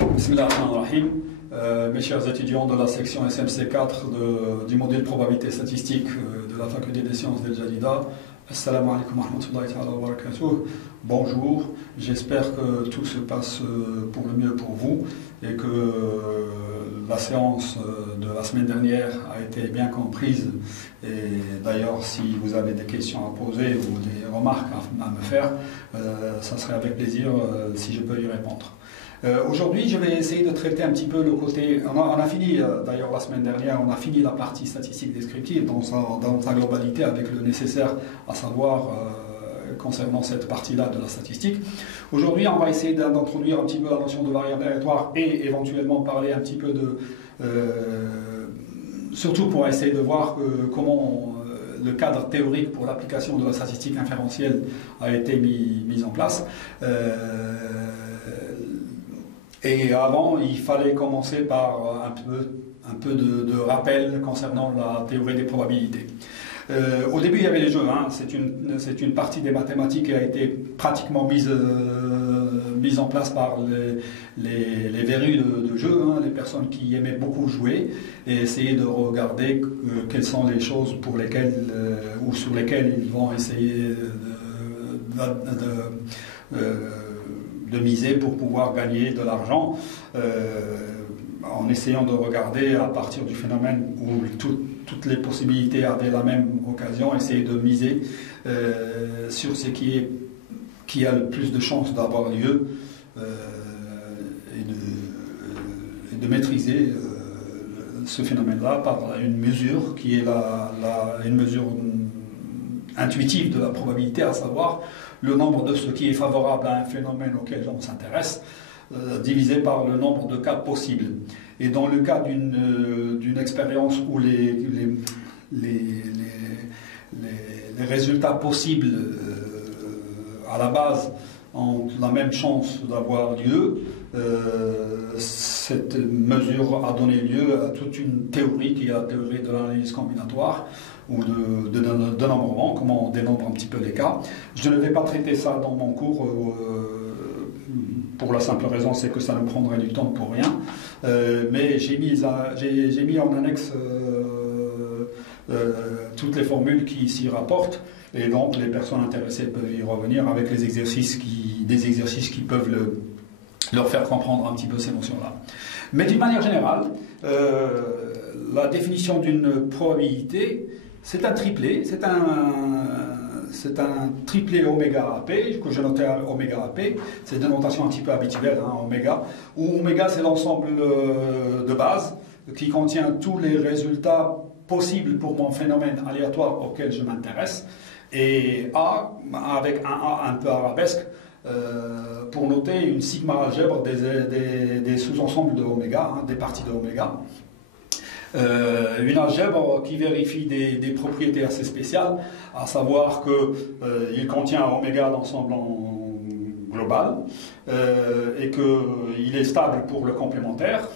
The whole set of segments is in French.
Bismillahirrahmanirrahim. Mes chers étudiants de la section SMC4 du modèle probabilité statistique de la faculté des sciences d'El Jadida, Assalamu alaikum wa rahmatullahi wa barakatuh. Bonjour, j'espère que tout se passe pour le mieux pour vous et que la séance de la semaine dernière a été bien comprise. Et d'ailleurs, si vous avez des questions à poser ou des remarques à me faire, ça serait avec plaisir si je peux y répondre. Aujourd'hui, je vais essayer de traiter un petit peu le côté... On a fini, d'ailleurs la semaine dernière, on a fini la partie statistique descriptive dans sa globalité avec le nécessaire à savoir concernant cette partie-là de la statistique. Aujourd'hui, on va essayer d'introduire un petit peu la notion de variable aléatoire et éventuellement parler un petit peu de... surtout pour essayer de voir comment le cadre théorique pour l'application de la statistique inférentielle a été mis en place. Et avant, il fallait commencer par un peu de rappel concernant la théorie des probabilités. Au début, il y avait les jeux. Hein. C'est une partie des mathématiques qui a été pratiquement mise en place par les verrues de jeu, hein, les personnes qui aimaient beaucoup jouer et essayer de regarder quelles sont les choses pour lesquelles ou sur lesquelles ils vont essayer de miser pour pouvoir gagner de l'argent, en essayant de regarder à partir du phénomène où toutes les possibilités avaient la même occasion, essayer de miser sur ce qui a le plus de chances d'avoir lieu et de maîtriser ce phénomène-là par une mesure qui est une mesure intuitive de la probabilité, à savoir le nombre de ce qui est favorable à un phénomène auquel on s'intéresse, divisé par le nombre de cas possibles. Et dans le cas d'une expérience où les résultats possibles à la base ont la même chance d'avoir lieu, cette mesure a donné lieu à toute une théorie qui est la théorie de l'analyse combinatoire ou de dénombrement, comment on dénombre un petit peu les cas. Je ne vais pas traiter ça dans mon cours pour la simple raison c'est que ça nous prendrait du temps pour rien, mais j'ai mis en annexe toutes les formules qui s'y rapportent et donc les personnes intéressées peuvent y revenir avec des exercices qui peuvent leur faire comprendre un petit peu ces notions-là. Mais d'une manière générale, la définition d'une probabilité, c'est un triplé, c'est un triplé oméga AP, que je notais oméga AP, c'est une notation un petit peu habituelle, hein, oméga, où oméga c'est l'ensemble de base qui contient tous les résultats possibles pour mon phénomène aléatoire auquel je m'intéresse, et A, avec un A un peu arabesque, pour noter une sigma algèbre des sous-ensembles de oméga, hein, des parties de oméga. Une algèbre qui vérifie des propriétés assez spéciales, à savoir qu'il contient oméga l'ensemble global et qu'il est stable pour le complémentaire.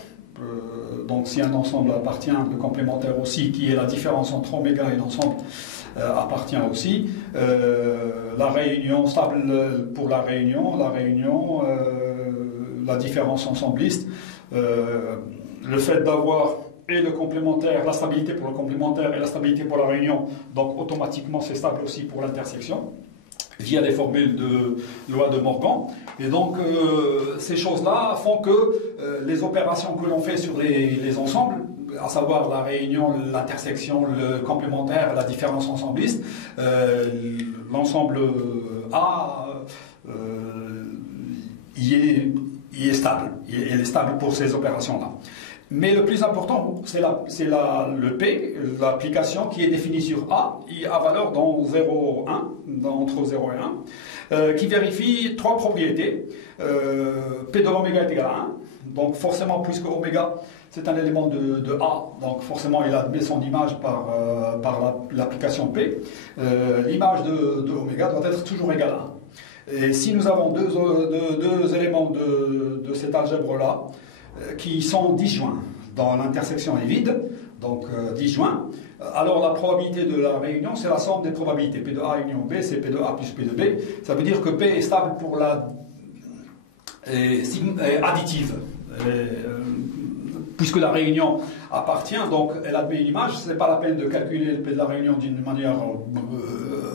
Donc si un ensemble appartient, le complémentaire aussi, qui est la différence entre oméga et l'ensemble, appartient aussi. La réunion stable pour la réunion, la différence ensembliste, le fait d'avoir et le complémentaire, la stabilité pour le complémentaire et la stabilité pour la réunion, donc automatiquement c'est stable aussi pour l'intersection, via des formules de loi de Morgan. Et donc ces choses-là font que les opérations que l'on fait sur les ensembles, à savoir la réunion, l'intersection, le complémentaire, la différence ensembliste, l'ensemble A y est stable. Il est stable pour ces opérations-là. Mais le plus important, c'est le P, l'application qui est définie sur A, à valeur dans 0, 1, entre 0 et 1, qui vérifie trois propriétés. P de oméga est égal à 1, donc forcément, puisque oméga, c'est un élément de A, donc forcément, il admet son image par l'application P. L'image de oméga doit être toujours égale à 1. Et si nous avons deux éléments de cette algèbre-là, qui sont disjoints, dans l'intersection est vide, donc disjoints, alors la probabilité de la réunion, c'est la somme des probabilités. P de A union B, c'est P de A plus P de B. Ça veut dire que P est stable pour la additive. Puisque la réunion appartient, donc elle admet une image, ce n'est pas la peine de calculer le P de la réunion d'une manière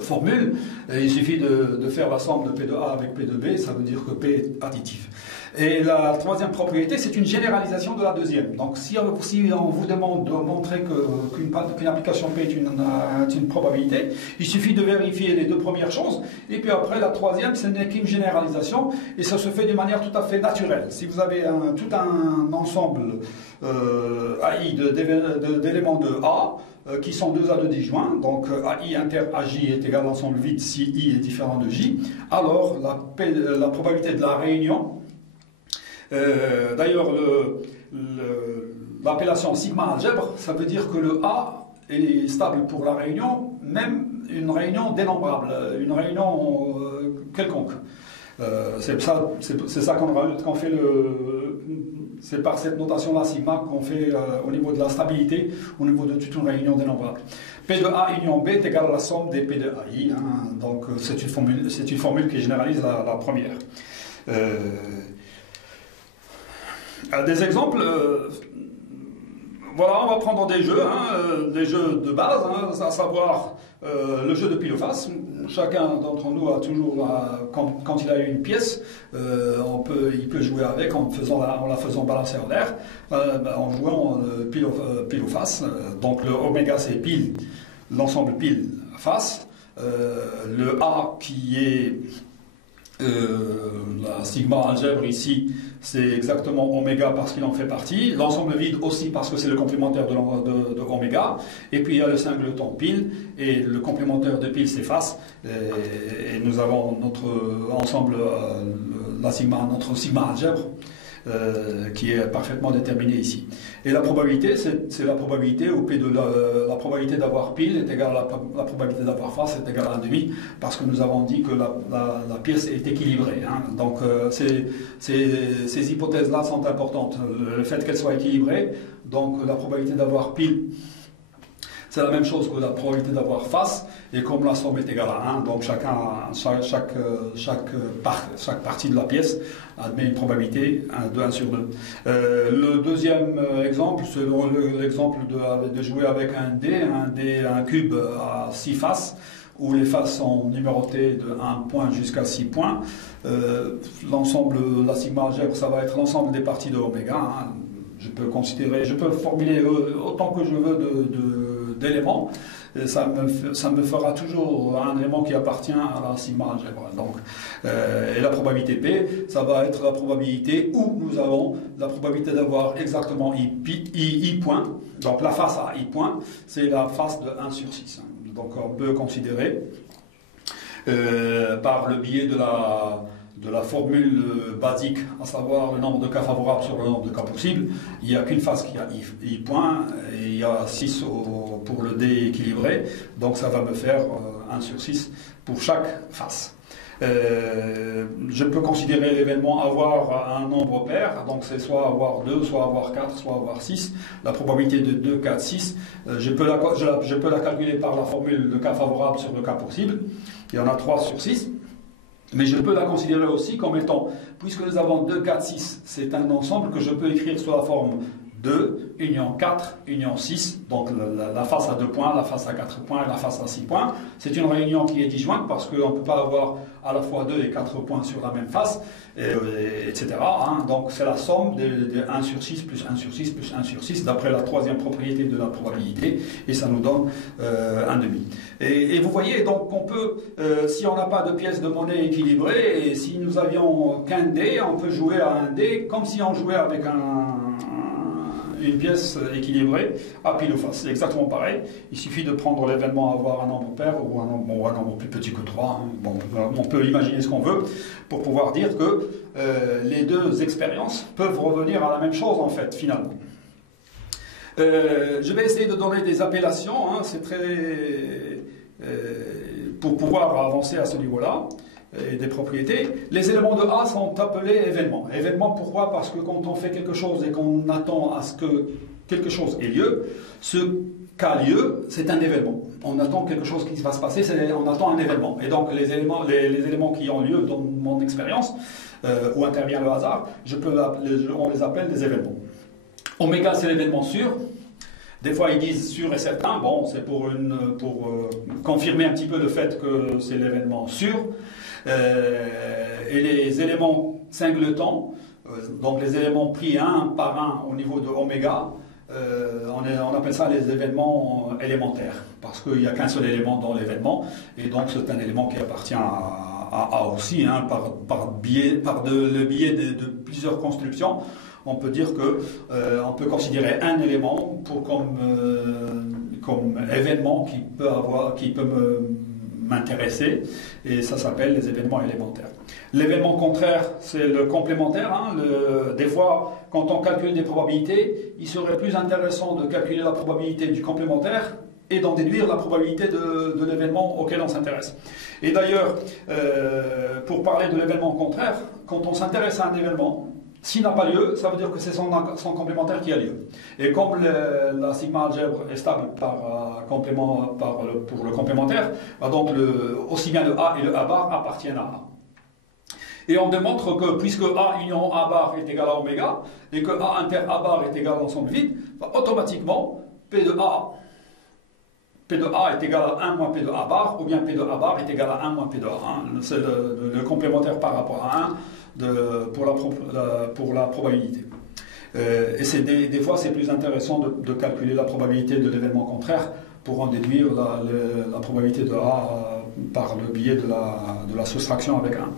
formule, il suffit de faire la somme de P de A avec P de B, ça veut dire que P est additif. Et la troisième propriété, c'est une généralisation de la deuxième. Donc si on vous demande de montrer qu'une application P est une probabilité, il suffit de vérifier les deux premières choses, et puis après la troisième, ce n'est qu'une généralisation, et ça se fait d'une manière tout à fait naturelle. Si vous avez tout un ensemble AI d'éléments de A, qui sont 2 à 2 disjoints, donc AI inter AJ est égal à l'ensemble vide si I est différent de J, alors la probabilité de la réunion, d'ailleurs l'appellation sigma algèbre, ça veut dire que le A est stable pour la réunion, même une réunion dénombrable, une réunion quelconque. C'est ça qu'on fait c'est par cette notation-là, sigma, qu'on fait au niveau de la stabilité, au niveau de toute une réunion dénombrable. P de A union B est égal à la somme des P de AI. Hein, donc c'est une formule qui généralise la première. Des exemples, voilà, on va prendre des jeux de base, à savoir le jeu de pile ou face. Chacun d'entre nous a toujours, quand il a eu une pièce, il peut jouer avec en la faisant balancer en l'air, en jouant pile ou face. Donc le oméga c'est pile, l'ensemble pile face. Le A qui est la sigma algèbre ici, c'est exactement oméga parce qu'il en fait partie. L'ensemble vide aussi parce que c'est le complémentaire de oméga. Et puis il y a le singleton pile, et le complémentaire de pile c'est face. Et nous avons notre ensemble, notre sigma algèbre, qui est parfaitement déterminé ici. Et la probabilité, c'est la probabilité au P de la probabilité d'avoir pile est égale à la probabilité d'avoir face est égale à 1,5, parce que nous avons dit que la pièce est équilibrée. Hein. Donc ces hypothèses-là sont importantes. Le fait qu'elle soit équilibrée, donc la probabilité d'avoir pile, c'est la même chose que la probabilité d'avoir face, et comme la somme est égale à 1, donc chaque partie de la pièce admet une probabilité de 1 sur 2. Le deuxième exemple, c'est l'exemple de jouer avec un cube à 6 faces, où les faces sont numérotées de 1 point jusqu'à 6 points. L'ensemble, la sigma algèbre, ça va être l'ensemble des parties de oméga. Hein. Je peux formuler autant que je veux d'éléments, ça me fera toujours un élément qui appartient à la sigma algèbre. Donc, et la probabilité P, ça va être la probabilité où nous avons la probabilité d'avoir exactement I point, donc la face à I point, c'est la face de 1 sur 6. Donc on peut considérer par le biais de la formule basique, à savoir le nombre de cas favorables sur le nombre de cas possibles, il n'y a qu'une face qui a I point, et il y a 6 pour le D équilibré, donc ça va me faire 1 sur 6 pour chaque face. Je peux considérer l'événement avoir un nombre pair, donc c'est soit avoir 2, soit avoir 4, soit avoir 6. La probabilité de 2, 4, 6, je peux la calculer par la formule de cas favorable sur le cas possible. Il y en a 3 sur 6. Mais je peux la considérer aussi comme étant, puisque nous avons 2, 4, 6, c'est un ensemble que je peux écrire sous la forme 2, union 4, union 6, donc la face à 2 points, la face à 4 points et la face à 6 points. C'est une réunion qui est disjointe parce qu'on ne peut pas avoir à la fois 2 et 4 points sur la même face, etc. Hein. Donc c'est la somme de 1 sur 6 plus 1 sur 6 plus 1 sur 6 d'après la troisième propriété de la probabilité, et ça nous donne 1,5. Et vous voyez, donc on peut, si on n'a pas de pièce de monnaie équilibrée, et si nous avions qu'un dé, on peut jouer à un dé comme si on jouait avec une pièce équilibrée à pile ou face. C'est exactement pareil. Il suffit de prendre l'événement avoir un nombre pair ou un nombre plus petit que 3. Hein. Bon, on peut imaginer ce qu'on veut pour pouvoir dire que les deux expériences peuvent revenir à la même chose en fait, finalement. Je vais essayer de donner des appellations. Hein. C'est très... pour pouvoir avancer à ce niveau-là. et des propriétés, les éléments de A sont appelés événements. Événements, pourquoi? Parce que quand on fait quelque chose et qu'on attend à ce que quelque chose ait lieu, ce qu'a lieu, c'est un événement. On attend quelque chose qui va se passer, on attend un événement. Et donc les éléments qui ont lieu dans mon expérience, où intervient le hasard, on les appelle des événements. Oméga, c'est l'événement sûr. Des fois, ils disent sûr et certain. Bon, c'est pour confirmer un petit peu le fait que c'est l'événement sûr. Et les éléments singletons, donc les éléments pris un par un au niveau de oméga, on appelle ça les événements élémentaires, parce qu'il n'y a qu'un seul élément dans l'événement, et donc c'est un élément qui appartient à A aussi, hein, le biais de plusieurs constructions. On peut dire que on peut considérer un élément comme événement qui peut m'intéresser, et ça s'appelle les événements élémentaires. L'événement contraire, c'est le complémentaire. Hein, des fois, quand on calcule des probabilités, il serait plus intéressant de calculer la probabilité du complémentaire et d'en déduire la probabilité de l'événement auquel on s'intéresse. Et d'ailleurs, pour parler de l'événement contraire, quand on s'intéresse à un événement, s'il n'a pas lieu, ça veut dire que c'est son complémentaire qui a lieu. Et comme la sigma algèbre est stable pour le complémentaire, donc aussi bien le A et le A bar appartiennent à A. Et on démontre que puisque A union A bar est égal à oméga, et que A inter A bar est égal à l'ensemble vide, automatiquement P de A est égal à 1 moins P de A bar, ou bien P de A bar est égal à 1 moins P de A. C'est le complémentaire par rapport à 1 pour la probabilité. Et des fois, c'est plus intéressant de calculer la probabilité de l'événement contraire pour en déduire la probabilité de A par le biais de la soustraction avec 1.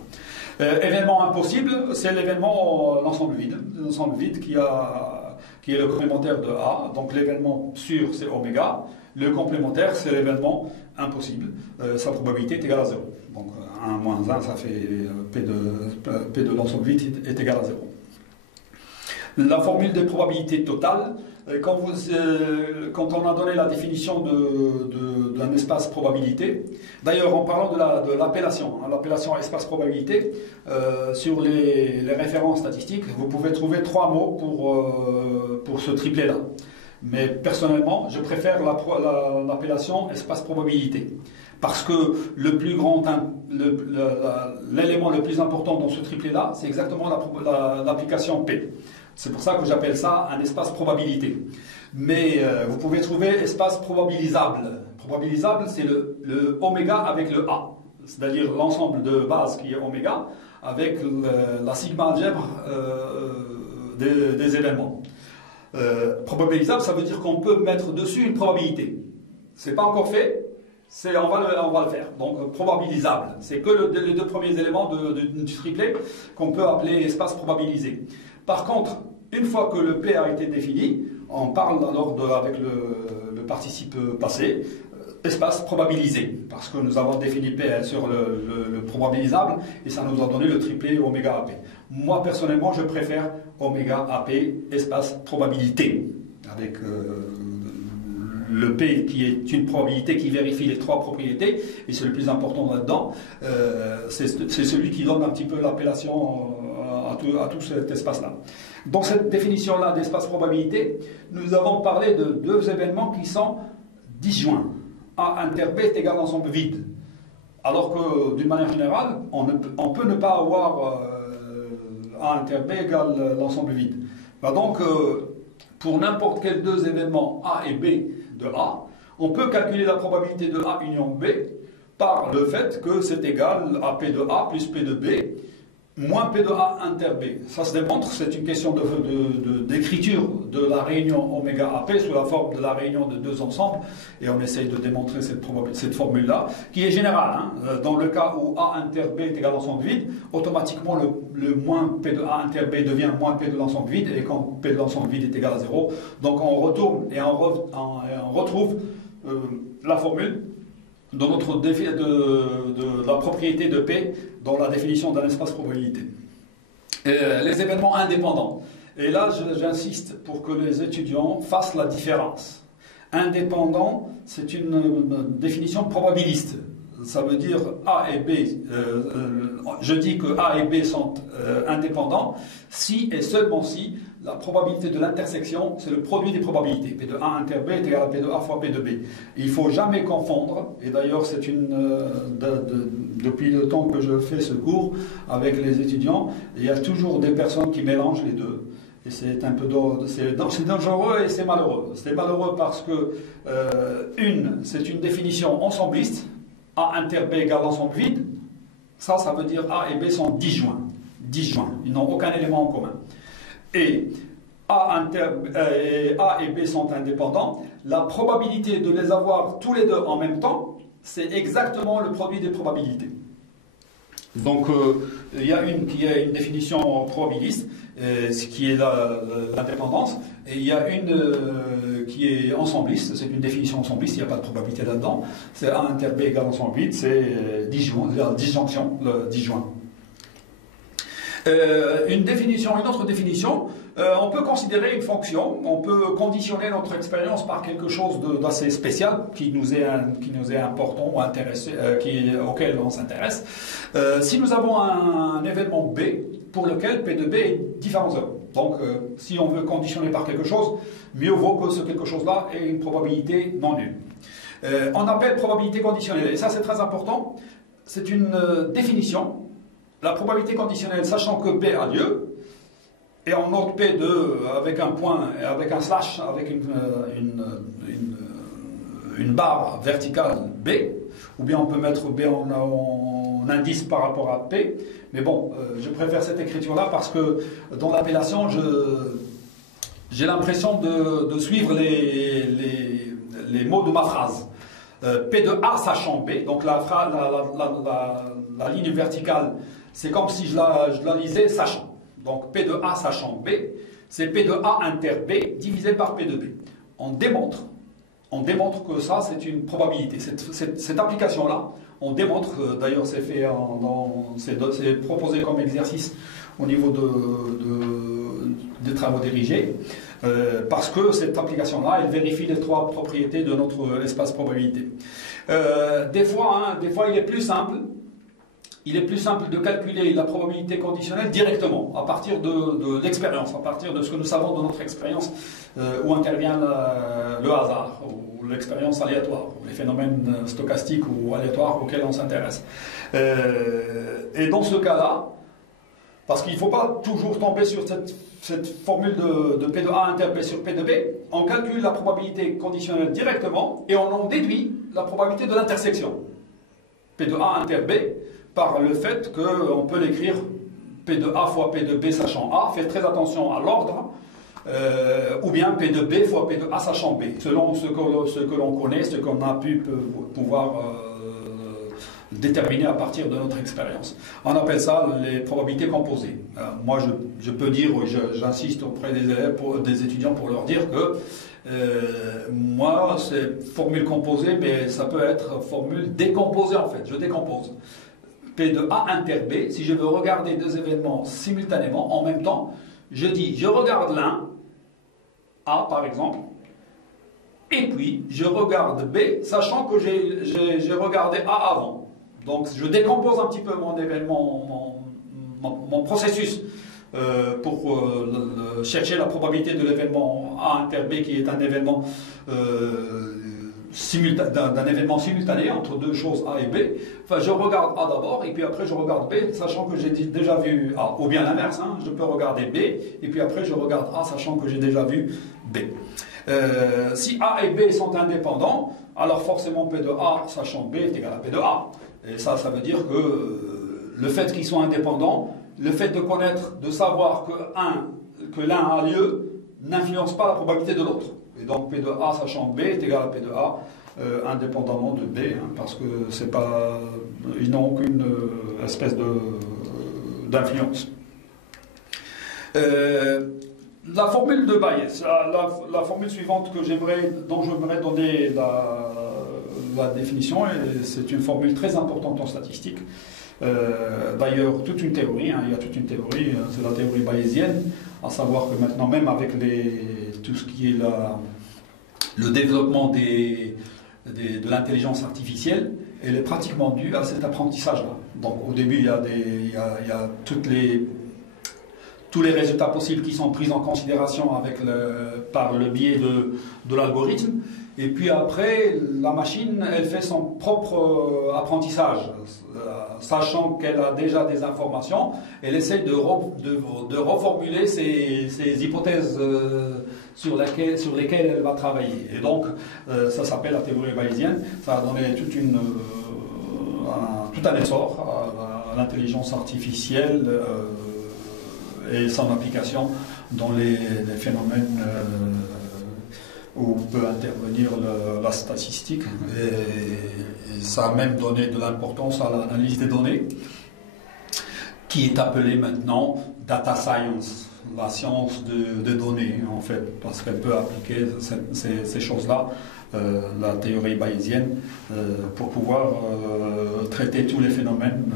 Événement impossible, c'est l'événement l'ensemble vide qui est le complémentaire de A. Donc l'événement sûr, c'est oméga. Le complémentaire, c'est l'événement impossible. Sa probabilité est égale à 0. Donc 1 moins 1, ça fait P de l'ensemble vide est égal à 0. La formule des probabilités totales, quand on a donné la définition d'un espace probabilité, d'ailleurs en parlant de l'appellation, l'appellation espace probabilité, sur les références statistiques, vous pouvez trouver 3 mots pour ce triplet-là. Mais personnellement, je préfère l'appellation espace probabilité. Parce que l'élément le plus important dans ce triplet-là, c'est exactement l'application P. C'est pour ça que j'appelle ça un espace probabilité. Mais vous pouvez trouver espace probabilisable. Probabilisable, c'est le oméga avec le A. C'est-à-dire l'ensemble de base qui est oméga avec la sigma algèbre des événements. Probabilisable, ça veut dire qu'on peut mettre dessus une probabilité. C'est pas encore fait, on va le faire. Donc probabilisable, c'est que les 2 premiers éléments du triplet qu'on peut appeler espace probabilisé. Par contre, une fois que le P a été défini, on parle alors avec le participe passé, espace probabilisé, parce que nous avons défini P sur le probabilisable et ça nous a donné le triplet oméga AP. Moi personnellement, je préfère oméga AP espace probabilité, avec le P qui est une probabilité qui vérifie les 3 propriétés, et c'est le plus important là-dedans. C'est celui qui donne un petit peu l'appellation à tout cet espace-là. Dans cette définition-là d'espace probabilité, nous avons parlé de 2 événements qui sont disjoints. A inter B est égal à l'ensemble vide. Alors que, d'une manière générale, on peut ne pas avoir A inter B égale l'ensemble vide. Donc, pour n'importe quels 2 événements A et B de A, on peut calculer la probabilité de A union B par le fait que c'est égal à P de A plus P de B moins P de A inter B. Ça se démontre, c'est une question d'écriture de la réunion oméga AP sous la forme de la réunion de 2 ensembles, et on essaye de démontrer cette formule-là, qui est générale. Hein. Dans le cas où A inter B est égal à l'ensemble vide, automatiquement le moins P de A inter B devient moins P de l'ensemble vide, et quand P de l'ensemble vide est égal à 0, donc on retourne et on retrouve la formule de la propriété de P dans la définition d'un espace probabilité. Les événements indépendants. Et là, j'insiste pour que les étudiants fassent la différence. Indépendant, c'est une définition probabiliste. ça veut dire A et B, je dis que A et B sont indépendants si et seulement si la probabilité de l'intersection, c'est le produit des probabilités. P de A inter B est égal à P de A fois P de B. Il ne faut jamais confondre, et d'ailleurs c'est depuis le temps que je fais ce cours avec les étudiants, il y a toujours des personnes qui mélangent les deux. Et c'est un peu dangereux et c'est malheureux. C'est malheureux parce que c'est une définition ensembliste. A inter B égale ensemble vide. Ça veut dire A et B sont disjoints. Disjoints. Ils n'ont aucun élément en commun. Et A et B sont indépendants. La probabilité de les avoir tous les deux en même temps, c'est exactement le produit des probabilités. Donc, il y a une qui est une définition probabiliste, ce qui est l'indépendance, et il y a une qui est ensembliste, c'est une définition ensembliste, il n'y a pas de probabilité là-dedans. C'est A inter B égale ensemble vide, c'est disjonction, le disjoint. Une autre définition, on peut considérer une fonction, on peut conditionner notre expérience par quelque chose d'assez spécial qui nous est important ou intéressé, auquel on s'intéresse. Si nous avons un événement B pour lequel P de B est différent de 0. Donc, si on veut conditionner par quelque chose, mieux vaut que ce quelque chose-là ait une probabilité non nulle. On appelle probabilité conditionnelle, et ça c'est très important, c'est une définition. La probabilité conditionnelle, sachant que B a lieu, et on note P avec un point, avec un slash, avec une barre verticale B, ou bien on peut mettre B en indice par rapport à P, mais bon, je préfère cette écriture-là parce que dans l'appellation, j'ai l'impression de suivre les mots de ma phrase. P de A sachant B, donc la ligne verticale, c'est comme si je la lisais sachant. Donc P de A sachant B, c'est P de A inter B divisé par P de B. On démontre que ça c'est une probabilité. Cette application-là, on démontre, d'ailleurs c'est fait c'est proposé comme exercice au niveau des travaux dirigés, parce que cette application-là, elle vérifie les trois propriétés de notre espace probabilité. Des fois, il est plus simple. Il est plus simple de calculer la probabilité conditionnelle directement, à partir de l'expérience, à partir de ce que nous savons de notre expérience, où intervient le hasard, ou l'expérience aléatoire, ou les phénomènes stochastiques ou aléatoires auxquels on s'intéresse. Et dans ce cas-là, parce qu'il ne faut pas toujours tomber sur cette formule de P de A inter B sur P de B, on calcule la probabilité conditionnelle directement, et on en déduit la probabilité de l'intersection. P de A inter B, par le fait qu'on peut l'écrire P de A fois P de B sachant A, faites très attention à l'ordre, ou bien P de B fois P de A sachant B, selon ce que l'on connaît, ce qu'on a pu pouvoir déterminer à partir de notre expérience. On appelle ça les probabilités composées. Moi, je peux dire, j'insiste auprès des élèves, des étudiants pour leur dire que moi, c'est formule composée, mais ça peut être formule décomposée en fait, je décompose. P de A inter B, si je veux regarder deux événements simultanément, en même temps, je dis, je regarde l'un, A par exemple, et puis je regarde B, sachant que j'ai regardé A avant. Donc je décompose un petit peu mon événement, mon processus pour chercher la probabilité de l'événement A inter B, qui est un événement d'un événement simultané entre deux choses A et B. Enfin, je regarde A d'abord, et puis après je regarde B, sachant que j'ai déjà vu A. Ou bien l'inverse, hein, je peux regarder B, et puis après je regarde A, sachant que j'ai déjà vu B. Si A et B sont indépendants, alors forcément P de A, sachant B, est égal à P de A. Et ça veut dire que le fait qu'ils soient indépendants, le fait de connaître, de savoir que l'un a lieu, n'influence pas la probabilité de l'autre. Et donc P de A sachant B est égal à P de A indépendamment de B, hein, parce que c'est pas, ils n'ont aucune espèce d'influence. La formule de Bayes, la formule suivante dont j'aimerais donner la définition, et c'est une formule très importante en statistique. D'ailleurs, toute une théorie, hein, il y a toute une théorie, c'est la théorie bayésienne, à savoir que maintenant, même avec tout ce qui est le développement de l'intelligence artificielle, elle est pratiquement due à cet apprentissage-là. Donc au début, il y a tous les résultats possibles qui sont pris en considération par le biais de l'algorithme. Et puis après, la machine, elle fait son propre apprentissage. Sachant qu'elle a déjà des informations, elle essaie de reformuler ces hypothèses sur lesquelles elle va travailler. Et donc, ça s'appelle la théorie bayésienne. Ça a donné tout un essor à l'intelligence artificielle et son application dans les phénomènes où peut intervenir la statistique. Et ça a même donné de l'importance à l'analyse des données, qui est appelée maintenant data science, la science des données, en fait, parce qu'elle peut appliquer ces choses-là, la théorie bayésienne, pour pouvoir traiter tous les phénomènes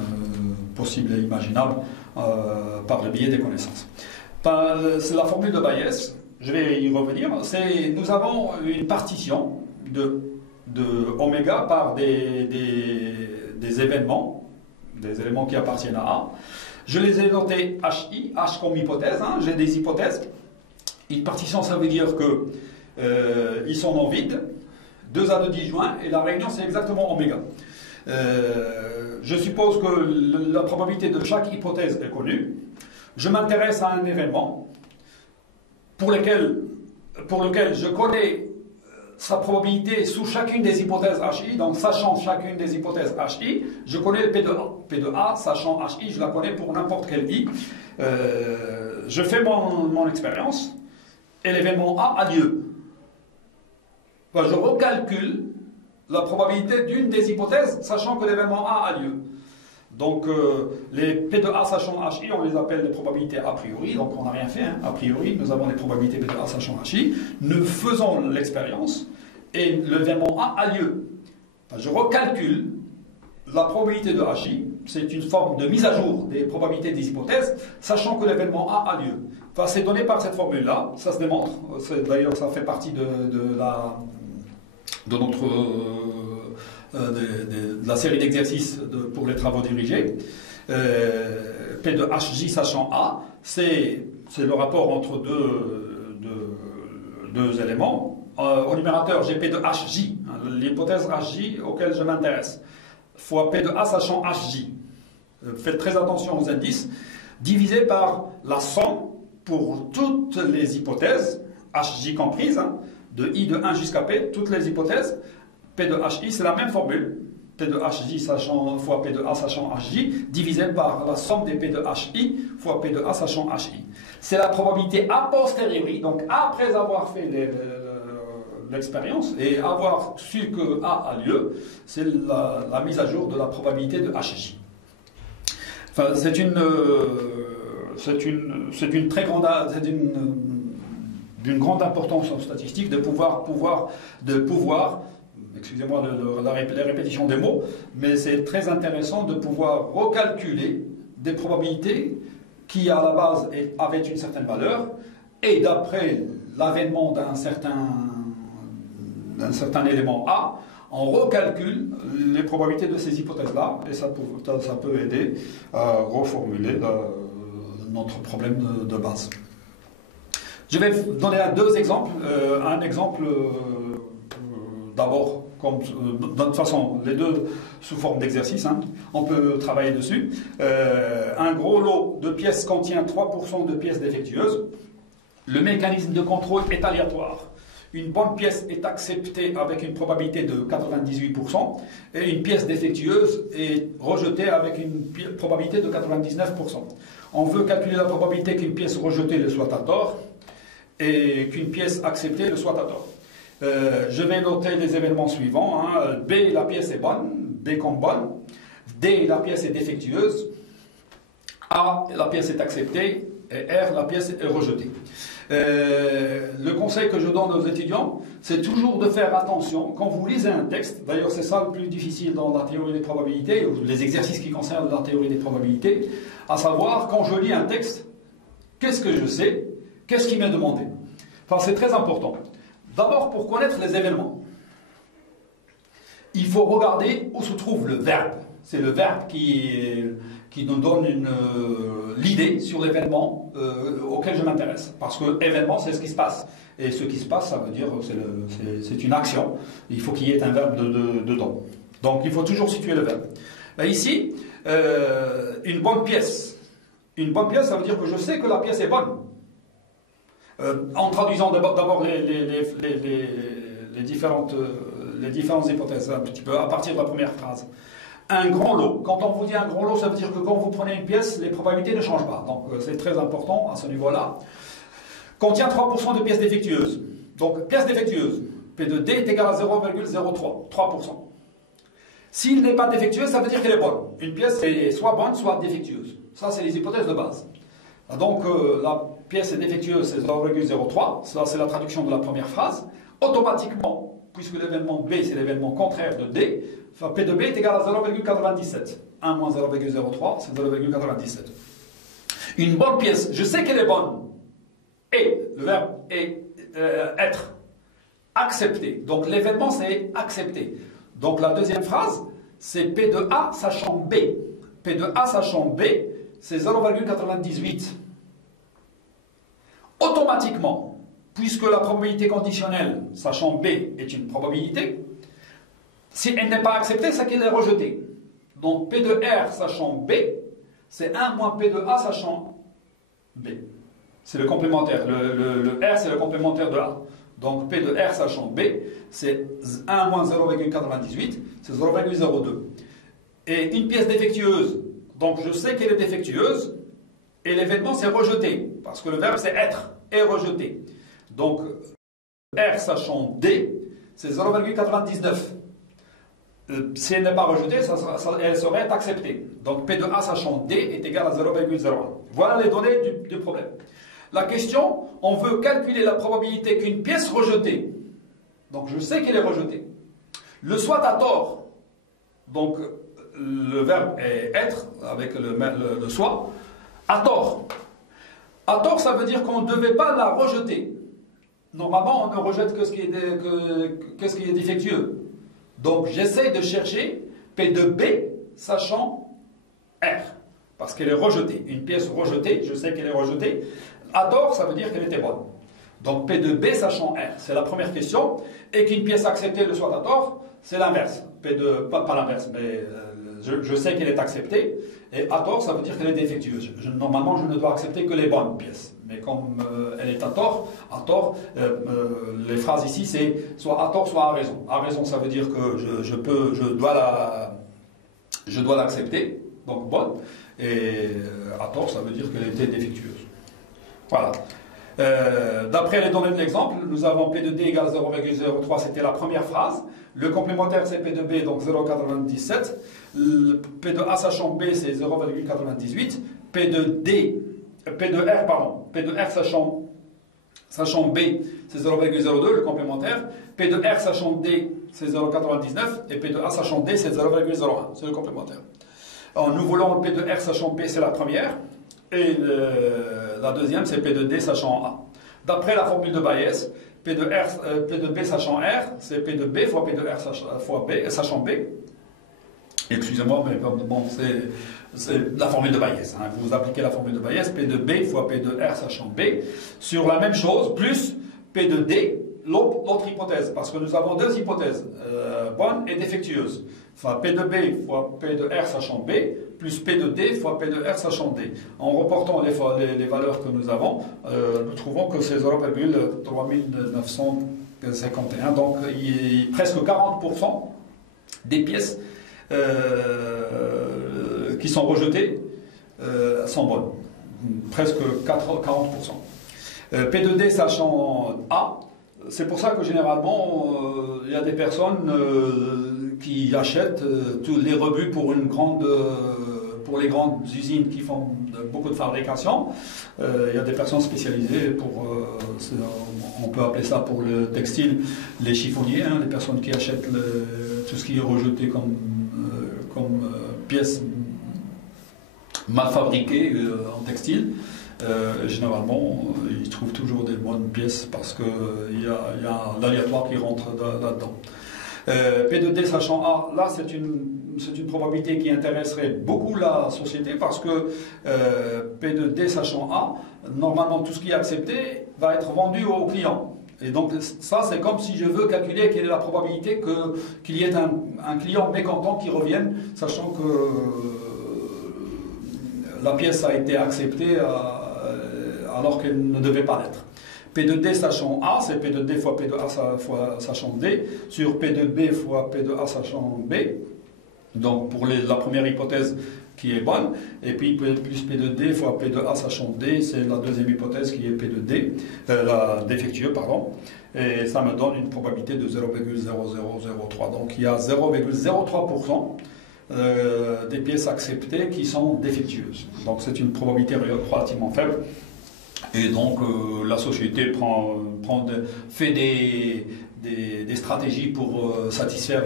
possibles et imaginables par le biais des connaissances. C'est la formule de Bayes. Je vais y revenir. Nous avons une partition de oméga par des événements, des éléments qui appartiennent à A. Je les ai notés HI, H comme hypothèse, hein, j'ai des hypothèses. Une partition, ça veut dire qu'ils sont en vide, 2 à 2 disjoints, et la réunion, c'est exactement oméga. Je suppose que la probabilité de chaque hypothèse est connue. Je m'intéresse à un événement pour lequel je connais sa probabilité sous chacune des hypothèses HI, donc sachant chacune des hypothèses HI, je connais le P de A. P de A, sachant HI, je la connais pour n'importe quel I. Je fais mon expérience et l'événement A a lieu. Enfin, je recalcule la probabilité d'une des hypothèses, sachant que l'événement A a lieu. Donc, les P de A sachant HI, on les appelle les probabilités a priori, donc on n'a rien fait, hein. A priori, nous avons les probabilités P de A sachant HI, nous faisons l'expérience, et l'événement A a lieu. Enfin, je recalcule la probabilité de HI, c'est une forme de mise à jour des probabilités des hypothèses, sachant que l'événement A a lieu. Enfin, c'est donné par cette formule-là, ça se démontre, d'ailleurs ça fait partie de la série d'exercices pour les travaux dirigés. P de HJ sachant A, c'est le rapport entre deux éléments. Au numérateur, j'ai P de HJ, hein, l'hypothèse HJ auquel je m'intéresse, fois P de A sachant HJ. Faites très attention aux indices, divisé par la somme pour toutes les hypothèses, HJ comprises, hein, de I de 1 jusqu'à P, toutes les hypothèses. P de HI, c'est la même formule. P de HJ fois P de A sachant HJ, divisé par la somme des P de HI fois P de A sachant HI. C'est la probabilité a posteriori, donc après avoir fait l'expérience et avoir su que A a lieu, c'est la mise à jour de la probabilité de HJ. Enfin, c'est d'une grande importance en statistique de pouvoir excusez-moi la répétition des mots, mais c'est très intéressant de pouvoir recalculer des probabilités qui à la base avaient une certaine valeur, et d'après l'avènement d'un certain élément A, on recalcule les probabilités de ces hypothèses-là, et ça peut aider à reformuler notre problème de base. Je vais donner deux exemples. Un exemple, d'abord, de toute façon, les deux sous forme d'exercice, hein, on peut travailler dessus. Un gros lot de pièces contient 3% de pièces défectueuses. Le mécanisme de contrôle est aléatoire. Une bonne pièce est acceptée avec une probabilité de 98%, et une pièce défectueuse est rejetée avec une probabilité de 99%. On veut calculer la probabilité qu'une pièce rejetée le soit à tort, et qu'une pièce acceptée le soit à tort. Je vais noter les événements suivants. Hein. B, la pièce est bonne, B comme bonne. D, la pièce est défectueuse. A, la pièce est acceptée. Et R, la pièce est rejetée. Le conseil que je donne aux étudiants, c'est toujours de faire attention quand vous lisez un texte. D'ailleurs, c'est ça le plus difficile dans la théorie des probabilités, ou les exercices qui concernent la théorie des probabilités, à savoir, quand je lis un texte, qu'est-ce que je sais, qu'est-ce qui m'est demandé. Enfin, c'est très important. D'abord, pour connaître les événements. il faut regarder où se trouve le verbe. C'est le verbe qui nous donne l'idée sur l'événement auquel je m'intéresse. Parce que l'événement, c'est ce qui se passe. Et ce qui se passe, ça veut dire c'est une action. Il faut qu'il y ait un verbe dedans. Donc il faut toujours situer le verbe. Là, ici, une bonne pièce. Une bonne pièce, ça veut dire que je sais que la pièce est bonne. En traduisant d'abord les différentes hypothèses, un petit peu, à partir de la première phrase. Un grand lot. Quand on vous dit un grand lot, ça veut dire que quand vous prenez une pièce, les probabilités ne changent pas. Donc c'est très important à ce niveau-là. Contient 3% de pièces défectueuses. Donc pièce défectueuse, P de D est égal à 0,03, 3%. S'il n'est pas défectueux, ça veut dire qu'elle est bonne. Une pièce est soit bonne, soit défectueuse. Ça, c'est les hypothèses de base. Donc la pièce est défectueuse, c'est 0,03. Ça, c'est la traduction de la première phrase. Automatiquement, puisque l'événement B, c'est l'événement contraire de D, P de B est égal à 0,97. 1 moins 0,03, c'est 0,97. Une bonne pièce, je sais qu'elle est bonne. Et, le verbe est être. Accepté. Donc l'événement, c'est accepté. Donc la deuxième phrase, c'est P de A sachant B. P de A sachant B, c'est 0,98. Automatiquement, puisque la probabilité conditionnelle sachant B est une probabilité, si elle n'est pas acceptée, c'est qu'elle est rejetée. Donc P de R sachant B, c'est 1 moins P de A sachant B. C'est le complémentaire. Le R, c'est le complémentaire de A. Donc P de R sachant B, c'est 1 moins 0,98, c'est 0,02. Et une pièce défectueuse, donc je sais qu'elle est défectueuse, et l'événement c'est rejeté, parce que le verbe c'est être, et rejeté. Donc R sachant D, c'est 0,99. Si elle n'est pas rejetée, elle serait acceptée. Donc P de A sachant D est égal à 0,01. Voilà les données du problème. La question, on veut calculer la probabilité qu'une pièce rejetée, donc je sais qu'elle est rejetée, le soit à tort, donc le verbe est être, avec le soit, à tort. À tort, ça veut dire qu'on ne devait pas la rejeter. Normalement, on ne rejette que ce qui est défectueux. Donc j'essaie de chercher P de B, sachant R, parce qu'elle est rejetée. Une pièce rejetée, je sais qu'elle est rejetée. À tort, ça veut dire qu'elle était bonne. Donc P de B sachant R, c'est la première question. Et qu'une pièce acceptée le soit à tort, c'est l'inverse. Pas l'inverse, mais je sais qu'elle est acceptée. Et à tort, ça veut dire qu'elle est défectueuse. Normalement, je ne dois accepter que les bonnes pièces. Mais comme elle est à tort, les phrases ici, c'est soit à tort, soit à raison. À raison, ça veut dire que je dois l'accepter, donc bonne. Et à tort, ça veut dire qu'elle était défectueuse. Voilà. D'après les données de l'exemple, nous avons P de D égale 0,03, c'était la première phrase. Le complémentaire, c'est P de B, donc 0,97. P de A sachant B, c'est 0,98. P de R sachant B, c'est 0,02, le complémentaire. P de R sachant D, c'est 0,99. Et P de A sachant D, c'est 0,01, c'est le complémentaire. Alors, nous voulons le P de R sachant B, c'est la première. Et la deuxième, c'est P de D sachant A. D'après la formule de Bayes, P de B sachant R, c'est P de B fois P de R sachant B. Excusez-moi, mais bon, c'est la formule de Bayes. Hein. Vous appliquez la formule de Bayes, P de B fois P de R sachant B, sur la même chose, plus P de D, l'autre hypothèse, parce que nous avons deux hypothèses, bonne et défectueuse. Enfin, P de B fois P de R sachant B, plus P de D fois P de R sachant D. En reportant les valeurs que nous avons, nous trouvons que c'est 0,3951, donc presque 40% des pièces qui sont rejetées sont bonnes. Presque 40%. P de D sachant A, c'est pour ça que généralement, il y a des personnes qui achètent tous les rebuts pour pour les grandes usines qui font beaucoup de fabrication. Il y a des personnes spécialisées on peut appeler ça pour le textile, les chiffonniers, hein, les personnes qui achètent tout ce qui est rejeté comme pièces mal fabriquées en textile. Généralement, ils trouvent toujours des bonnes pièces parce qu'il y a l'aléatoire qui rentre là-dedans. P2D sachant A, là c'est une probabilité qui intéresserait beaucoup la société parce que P2D sachant A, normalement tout ce qui est accepté va être vendu au client. Et donc ça c'est comme si je veux calculer quelle est la probabilité qu'il y ait un client mécontent qui revienne, sachant que la pièce a été acceptée alors qu'elle ne devait pas l'être. P2D sachant A, c'est P2D fois P2A fois sachant D, sur P2B fois P2A sachant B. Donc pour la première hypothèse qui est bonne, et puis plus P2D fois P2A sachant D, c'est la deuxième hypothèse qui est P2D, la défectueux, pardon, et ça me donne une probabilité de 0,0003. Donc il y a 0,03% des pièces acceptées qui sont défectueuses. Donc c'est une probabilité relativement faible. Et donc la société fait des stratégies pour satisfaire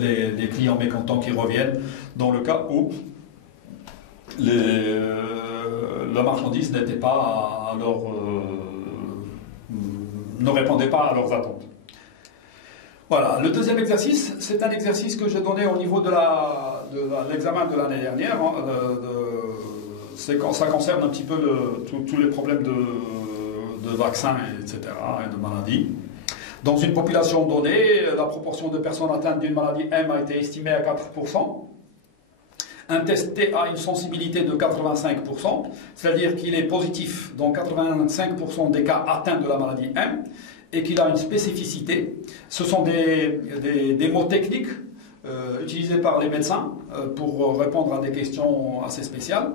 les clients mécontents qui reviennent dans le cas où la marchandise n'était pas ne répondait pas à leurs attentes. Voilà, le deuxième exercice, c'est un exercice que j'ai donné au niveau de l'examen de l'année dernière. Ça concerne un petit peu tous les problèmes de vaccins, etc., et de maladies. Dans une population donnée, la proportion de personnes atteintes d'une maladie M a été estimée à 4%. Un test T a une sensibilité de 85%, c'est-à-dire qu'il est positif dans 85% des cas atteints de la maladie M, et qu'il a une spécificité. Ce sont des mots techniques utilisés par les médecins pour répondre à des questions assez spéciales.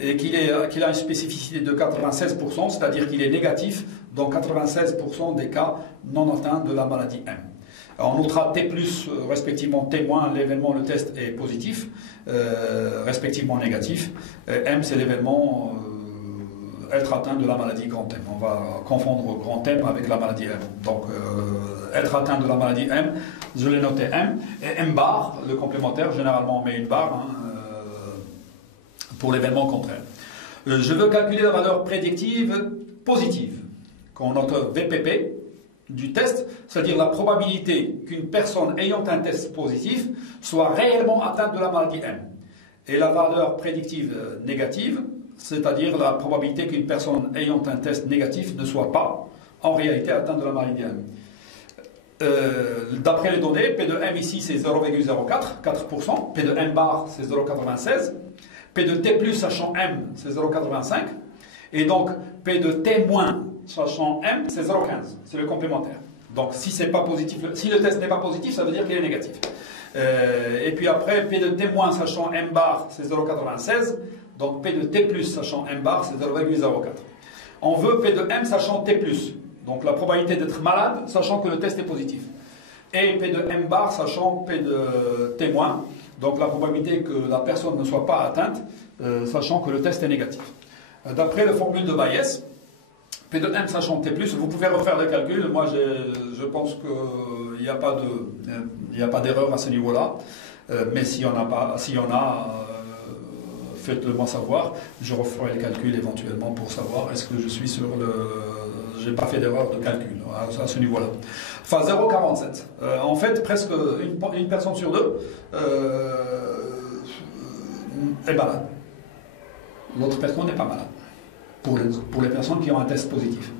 Et qu'il a une spécificité de 96%, c'est-à-dire qu'il est négatif dans 96% des cas non atteints de la maladie M. Alors, on notera T+, respectivement T-, l'événement, le test est positif, respectivement négatif. M, c'est l'événement être atteint de la maladie grand M. On va confondre grand M avec la maladie M. Donc, être atteint de la maladie M, je l'ai noté M. Et M bar, le complémentaire, généralement on met une barre, pour l'événement contraire. Je veux calculer la valeur prédictive positive, qu'on note VPP du test, c'est-à-dire la probabilité qu'une personne ayant un test positif soit réellement atteinte de la maladie M. Et la valeur prédictive négative, c'est-à-dire la probabilité qu'une personne ayant un test négatif ne soit pas en réalité atteinte de la maladie M. D'après les données, P de M ici c'est 0,04, 4%, P de M bar c'est 0,96, P de T plus sachant M c'est 0,85, et donc P de T moins sachant M c'est 0,15, c'est le complémentaire. Donc si c'est pas positif, si le test n'est pas positif, ça veut dire qu'il est négatif. Et puis après, P de T moins sachant M bar c'est 0,96, donc P de T plus sachant M bar c'est 0,04. On veut P de M sachant T plus, donc la probabilité d'être malade sachant que le test est positif. Et P de M bar sachant P de T moins, donc la probabilité que la personne ne soit pas atteinte sachant que le test est négatif. D'après la formule de Bayes, P de M sachant T+, vous pouvez refaire le calcul. Moi, je pense qu'il n'y a pas d'erreur à ce niveau-là. Mais s'il y en a, faites-le moi savoir. Je referai le calcul éventuellement pour savoir est-ce que je suis sur le... J'ai pas fait d'erreur de calcul à ce niveau-là. Enfin, 0,47. En fait, presque une personne sur deux est malade. L'autre personne n'est pas malade. Pour les personnes qui ont un test positif.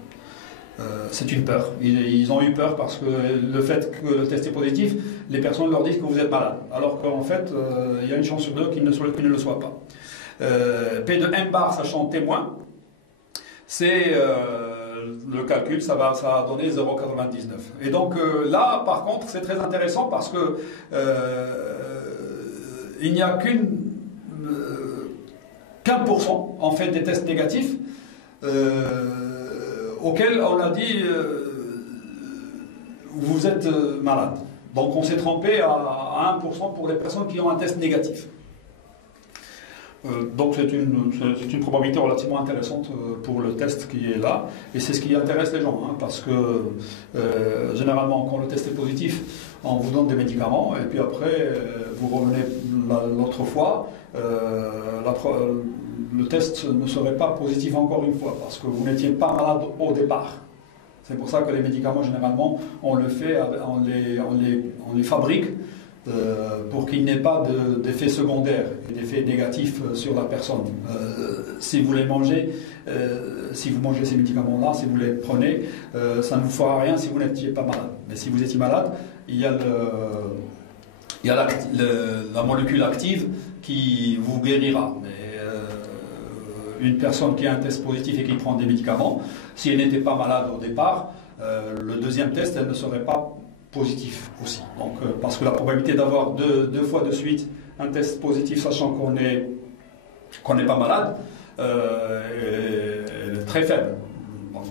C'est une peur. Ils ont eu peur parce que le fait que le test est positif, les personnes leur disent que vous êtes malade. Alors qu'en fait, il y a une chance sur deux qu'ils ne le soient pas. P de M bar sachant témoin, c'est le calcul, ça a donné 0,99. Et donc là, par contre, c'est très intéressant parce que il n'y a qu'un pourcent en fait des tests négatifs auxquels on a dit vous êtes malade. Donc on s'est trompé à 1% pour les personnes qui ont un test négatif. Donc c'est une probabilité relativement intéressante pour le test qui est là, et c'est ce qui intéresse les gens, hein, parce que généralement quand le test est positif, on vous donne des médicaments, et puis après vous revenez l'autre fois, le test ne serait pas positif encore une fois, parce que vous n'étiez pas malade au départ. C'est pour ça que les médicaments, généralement, on le fait, on les fabrique pour qu'il n'y ait pas d'effets secondaires, d'effets négatifs sur la personne. Si vous les mangez, si vous mangez ces médicaments-là, si vous les prenez, ça ne vous fera rien si vous n'étiez pas malade. Mais si vous étiez malade, il y a la molécule active qui vous guérira. Mais une personne qui a un test positif et qui prend des médicaments, si elle n'était pas malade au départ, le deuxième test, elle ne serait pas positif aussi. Donc, parce que la probabilité d'avoir deux fois de suite un test positif, sachant qu'on n'est pas malade, elle est très faible. Donc,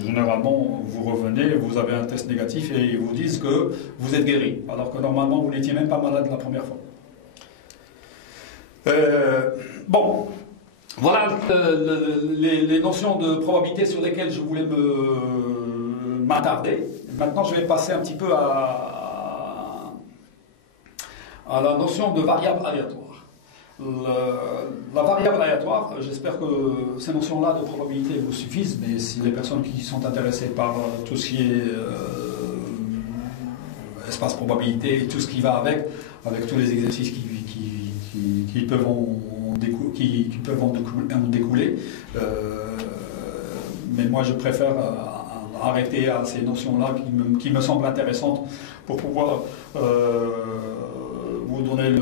généralement, vous revenez, vous avez un test négatif et ils vous disent que vous êtes guéri, alors que normalement, vous n'étiez même pas malade la première fois. Bon, voilà les notions de probabilité sur lesquelles je voulais m'attarder. Maintenant, je vais passer un petit peu à la notion de variable aléatoire. La variable aléatoire, j'espère que ces notions-là de probabilité vous suffisent, mais si les personnes qui sont intéressées par tout ce qui est espace probabilité et tout ce qui va avec tous les exercices qui peuvent en découler, mais moi je préfère arrêter à ces notions-là qui me semblent intéressantes pour pouvoir vous donner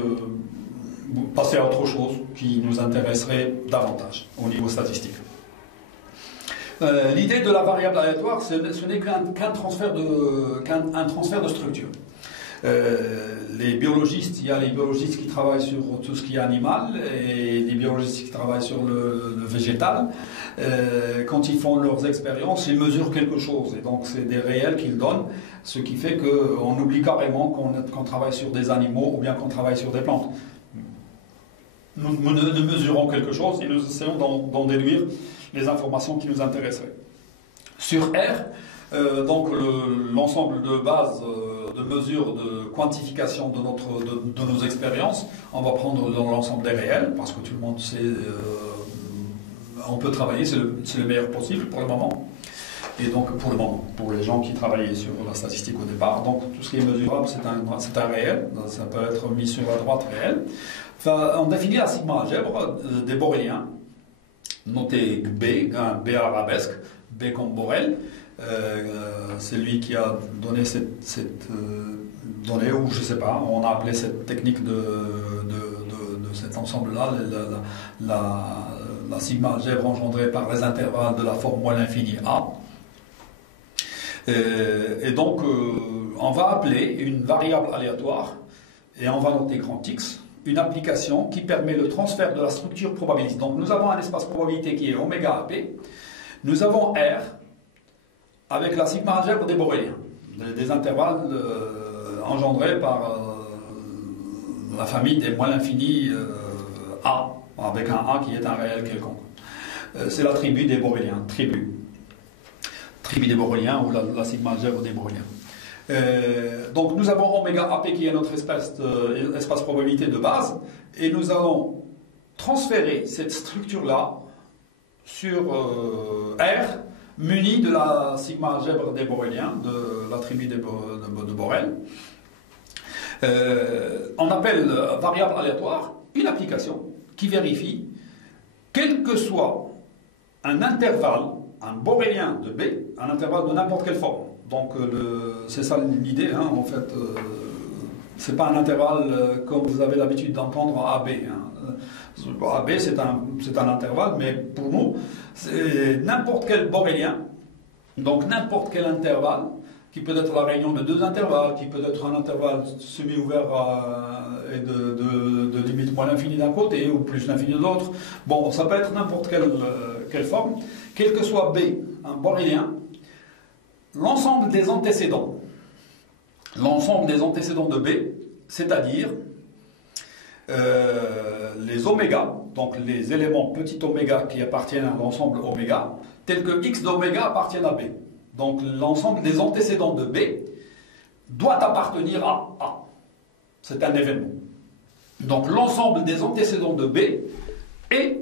passer à autre chose qui nous intéresserait davantage au niveau statistique. L'idée de la variable aléatoire, ce n'est qu'un transfert de structure. Les biologistes, il y a les biologistes qui travaillent sur tout ce qui est animal et les biologistes qui travaillent sur le végétal. Quand ils font leurs expériences, ils mesurent quelque chose et donc c'est des réels qu'ils donnent, ce qui fait qu'on oublie carrément qu'on travaille sur des animaux ou bien qu'on travaille sur des plantes. Nous mesurons quelque chose et nous essayons d'en déduire les informations qui nous intéresseraient. Sur R, donc l'ensemble de bases de mesures de quantification de nos expériences, on va prendre dans l'ensemble des réels, parce que tout le monde sait, on peut travailler, c'est le meilleur possible pour le moment. Et donc pour le moment, pour les gens qui travaillaient sur la statistique au départ, donc tout ce qui est mesurable, c'est un réel, ça peut être mis sur la droite réel. Enfin, on définit la sigma algèbre des boréliens, noté B, un B arabesque, B comme Borel. C'est lui qui a donné cette donnée, ou je ne sais pas, on a appelé cette technique de cet ensemble-là, la sigma algèbre engendrée par les intervalles de la forme moins l'infini A. Et donc, on va appeler une variable aléatoire, et on va noter grand X, une application qui permet le transfert de la structure probabiliste. Donc, nous avons un espace probabilité qui est oméga AP, nous avons R, avec la sigma algèbre des boréliens, des intervalles engendrés par la famille des moins l'infini A, avec un A qui est un réel quelconque. C'est la tribu des boréliens, tribu des boréliens ou la sigma algèbre des boréliens. Donc nous avons oméga AP qui est notre espace probabilité de base, et nous allons transférer cette structure-là sur R, muni de la sigma algèbre des boréliens, de la tribu de Borel. On appelle variable aléatoire une application qui vérifie, quel que soit un intervalle, un borélien de B, un intervalle de n'importe quelle forme. Donc c'est ça l'idée, hein, en fait. C'est pas un intervalle comme vous avez l'habitude d'entendre AB. Hein. AB c'est un intervalle, mais pour nous, c'est n'importe quel borélien, donc n'importe quel intervalle, qui peut être la réunion de deux intervalles, qui peut être un intervalle semi-ouvert et de limite moins l'infini d'un côté ou plus l'infini de l'autre. Bon, ça peut être n'importe quelle forme. Quel que soit B, un borélien, l'ensemble des antécédents de B, c'est-à-dire les oméga, donc les éléments petit oméga qui appartiennent à l'ensemble oméga, tels que x d'oméga appartiennent à B. Donc l'ensemble des antécédents de B doit appartenir à A. C'est un événement. Donc l'ensemble des antécédents de B est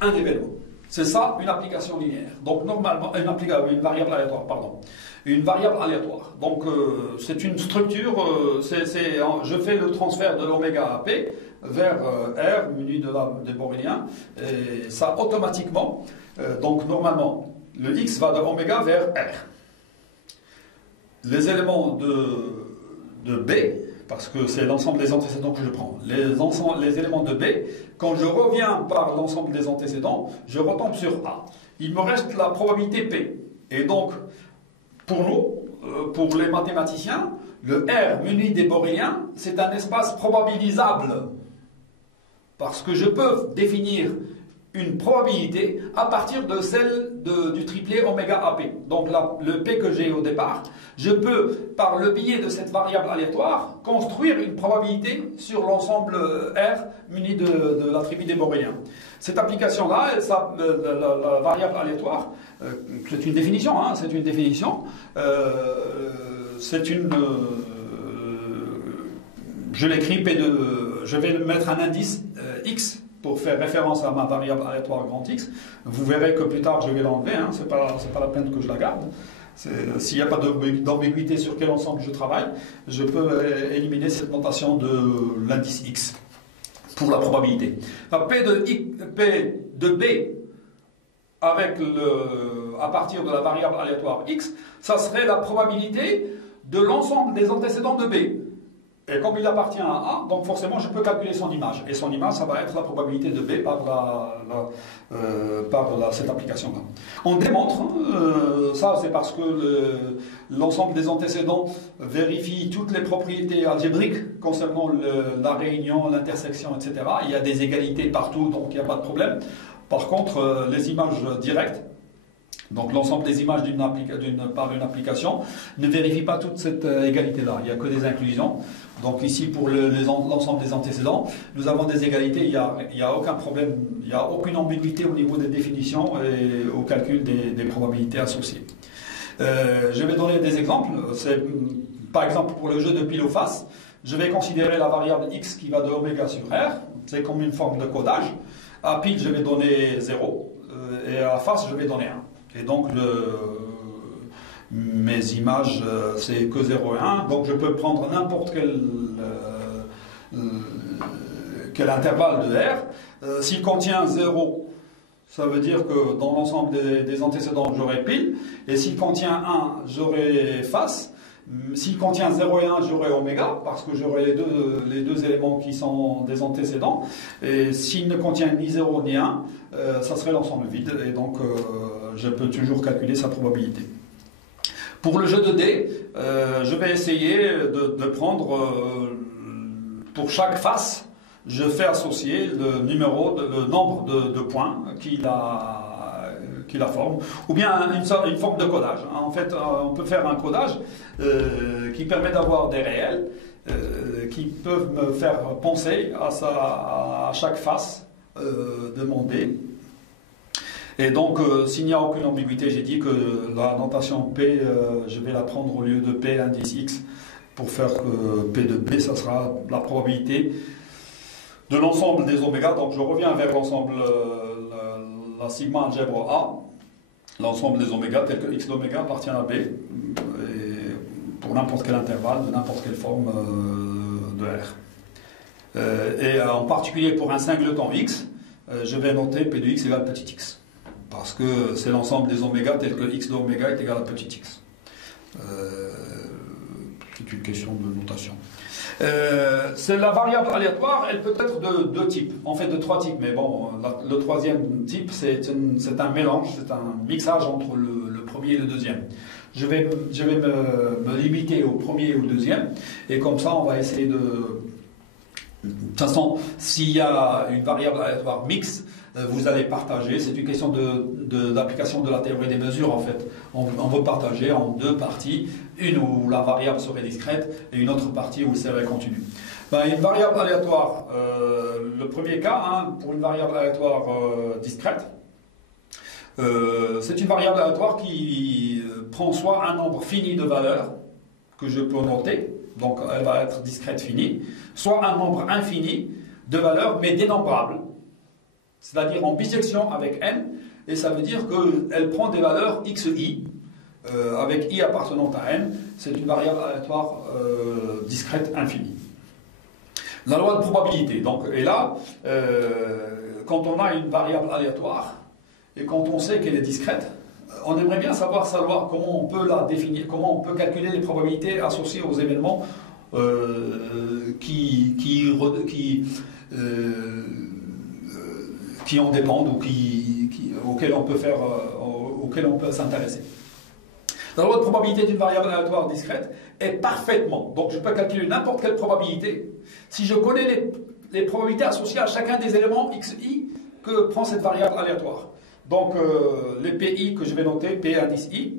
un événement. C'est ça une application linéaire. Donc normalement, une variable aléatoire, pardon. Une variable aléatoire. Donc c'est une structure, je fais le transfert de l'oméga à P vers R, muni des Boréliens, et ça automatiquement, donc normalement, le X va de oméga vers R. Les éléments de B, parce que c'est l'ensemble des antécédents que je prends, les éléments de B, quand je reviens par l'ensemble des antécédents, je retombe sur A. Il me reste la probabilité P. Et donc, pour nous, pour les mathématiciens, le R muni des Boréliens, c'est un espace probabilisable. Parce que je peux définir une probabilité à partir de celle du triplet oméga AP. Donc le P que j'ai au départ, je peux, par le biais de cette variable aléatoire, construire une probabilité sur l'ensemble R muni de la triple des Boréliens. Cette application-là, la variable aléatoire, c'est une définition, hein, c'est une définition, je l'écris P2, je vais mettre un indice X pour faire référence à ma variable aléatoire grand X. Vous verrez que plus tard je vais l'enlever, hein, c'est pas la peine que je la garde. S'il n'y a pas d'ambiguïté sur quel ensemble je travaille, je peux éliminer cette notation de l'indice X pour la probabilité. Alors, P de B à partir de la variable aléatoire X, ça serait la probabilité de l'ensemble des antécédents de B. Et comme il appartient à A, donc forcément je peux calculer son image. Et son image, ça va être la probabilité de B par cette application-là. On démontre, ça c'est parce que l'ensemble des antécédents vérifie toutes les propriétés algébriques concernant la réunion, l'intersection, etc. Il y a des égalités partout, donc il n'y a pas de problème. Par contre, les images directes, donc l'ensemble des images par une application, ne vérifie pas toute cette égalité-là. Il n'y a que des inclusions. Donc ici, pour l'ensemble des antécédents, nous avons des égalités. Il n'y a aucun problème, il n'y a aucune ambiguïté au niveau des définitions et au calcul des probabilités associées. Je vais donner des exemples. Par exemple, pour le jeu de pile ou face, je vais considérer la variable x qui va de oméga sur r. C'est comme une forme de codage. À pile, je vais donner 0 et à face, je vais donner 1. Et donc, mes images, c'est que 0 et 1. Donc, je peux prendre n'importe quel intervalle de R. S'il contient 0, ça veut dire que dans l'ensemble des antécédents, j'aurai pile. Et s'il contient 1, j'aurai face. S'il contient 0 et 1, j'aurai oméga, parce que j'aurai les deux éléments qui sont des antécédents. Et s'il ne contient ni 0 ni 1, ça serait l'ensemble vide. Et donc, je peux toujours calculer sa probabilité. Pour le jeu de dés, je vais essayer de prendre, pour chaque face, je fais associer le nombre de points qui la forme, ou bien une forme de codage. En fait, on peut faire un codage qui permet d'avoir des réels qui peuvent me faire penser à chaque face de mon dé. Et donc, s'il n'y a aucune ambiguïté, j'ai dit que la notation P, je vais la prendre au lieu de P indice X pour faire P de B, ça sera la probabilité de l'ensemble des oméga. Donc, je reviens vers l'ensemble, la sigma algèbre A, l'ensemble des oméga, tel que X d'oméga appartient à B, et pour n'importe quel intervalle, de n'importe quelle forme de R. Et en particulier pour un singleton X, je vais noter P de X égale petit x. Parce que c'est l'ensemble des oméga tel que x de oméga est égal à petit x. C'est une question de notation. C'est la variable aléatoire, elle peut être de deux types, en fait de trois types, mais bon, le troisième type c'est un mélange, c'est un mixage entre le premier et le deuxième. Je vais me limiter au premier et au deuxième, et comme ça on va essayer de... De toute façon, s'il y a une variable aléatoire mixte, vous allez partager. C'est une question d'application de la théorie des mesures en fait. On veut partager en deux parties, une où la variable serait discrète et une autre partie où elle serait continue. Une variable aléatoire, le premier cas, hein, pour une variable aléatoire discrète, c'est une variable aléatoire qui prend soit un nombre fini de valeurs que je peux noter, donc elle va être discrète finie, soit un nombre infini de valeurs mais dénombrable. C'est-à-dire en bisection avec n, et ça veut dire qu'elle prend des valeurs xi, avec i appartenant à n, c'est une variable aléatoire discrète infinie. La loi de probabilité, donc, et là, quand on a une variable aléatoire, et quand on sait qu'elle est discrète, on aimerait bien savoir sa loi, comment on peut la définir, comment on peut calculer les probabilités associées aux événements qui en dépendent ou auxquels on peut s'intéresser. La loi de probabilité d'une variable aléatoire discrète est parfaitement, donc je peux calculer n'importe quelle probabilité si je connais les probabilités associées à chacun des éléments xi que prend cette variable aléatoire. Donc les PI que je vais noter, P indice I,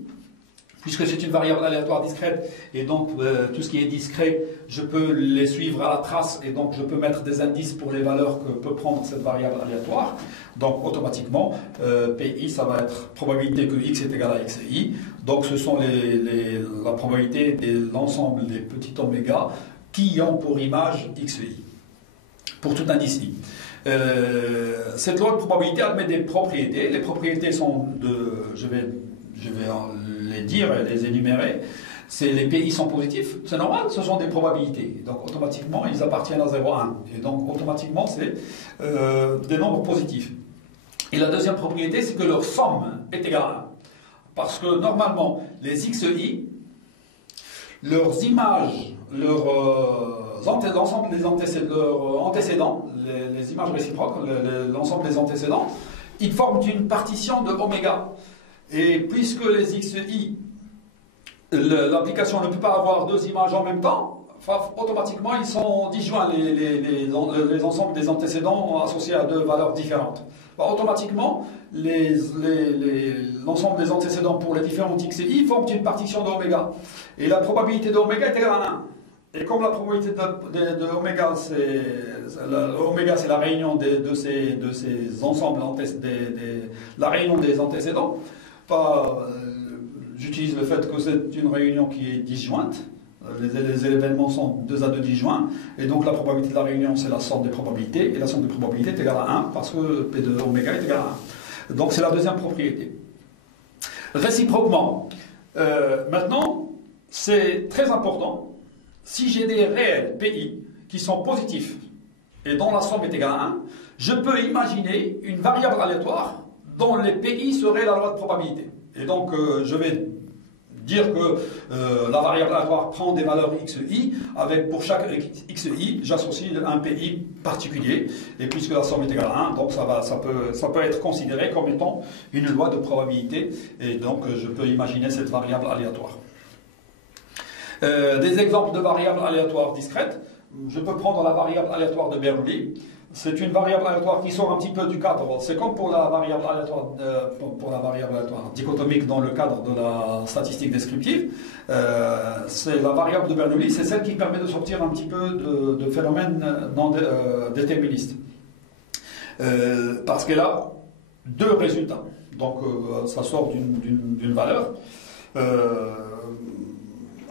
puisque c'est une variable aléatoire discrète, et donc tout ce qui est discret, je peux les suivre à la trace, et donc je peux mettre des indices pour les valeurs que peut prendre cette variable aléatoire. Donc automatiquement, PI, ça va être probabilité que x est égal à xi. Donc ce sont la probabilité de l'ensemble des petits oméga qui ont pour image xi, pour tout indice i. Cette loi de probabilité admet des propriétés. Les propriétés sont je vais les dire et les énumérer. Les PI sont positifs, c'est normal, ce sont des probabilités. Donc automatiquement, ils appartiennent à 0, 1. Et donc automatiquement, c'est des nombres positifs. Et la deuxième propriété, c'est que leur somme est égale à 1. Parce que normalement, les xi, leurs images, l'ensemble des antécédents, les images réciproques, l'ensemble des antécédents, ils forment une partition de oméga. Et puisque les xi, l'application ne peut pas avoir deux images en même temps, automatiquement ils sont disjoints, les ensembles des antécédents associés à deux valeurs différentes. Automatiquement, l'ensemble des antécédents pour les différents xi forment une partition de oméga. Et la probabilité de oméga est égale à 1. Et comme la probabilité de oméga, c'est la réunion de ces ensembles, la réunion des antécédents, j'utilise le fait que c'est une réunion qui est disjointe. Les événements sont 2 à 2 disjoints, et donc la probabilité de la réunion, c'est la somme des probabilités, et la somme des probabilités est égale à 1, parce que P de oméga est égal à 1. Donc c'est la deuxième propriété. Réciproquement, maintenant, c'est très important, si j'ai des réels PI qui sont positifs, et dont la somme est égale à 1, je peux imaginer une variable aléatoire dont les PI seraient la loi de probabilité. Et donc, je vais dire que la variable aléatoire prend des valeurs xi, avec pour chaque xi, j'associe un PI particulier, et puisque la somme est égale à 1, donc ça peut être considéré comme étant une loi de probabilité, et donc je peux imaginer cette variable aléatoire. Des exemples de variables aléatoires discrètes, je peux prendre la variable aléatoire de Bernoulli. C'est une variable aléatoire qui sort un petit peu du cadre. C'est comme pour la variable aléatoire, dichotomique dans le cadre de la statistique descriptive. C'est la variable de Bernoulli, c'est celle qui permet de sortir un petit peu de phénomènes non déterministes. Parce qu'elle a deux résultats. Donc ça sort d'une valeur.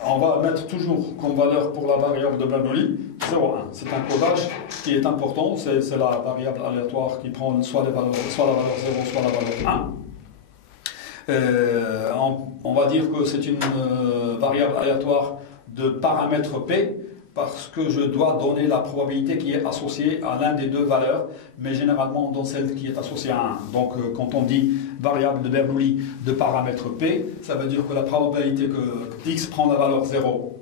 On va mettre toujours comme valeur pour la variable de Bernoulli 0,1. C'est un codage qui est important, c'est la variable aléatoire qui prend soit la valeur 0, soit la valeur 1. On va dire que c'est une variable aléatoire de paramètre P, parce que je dois donner la probabilité qui est associée à l'un des deux valeurs, mais généralement dans celle qui est associée à 1. Donc quand on dit variable de Bernoulli de paramètre P, ça veut dire que la probabilité que x prend la valeur 0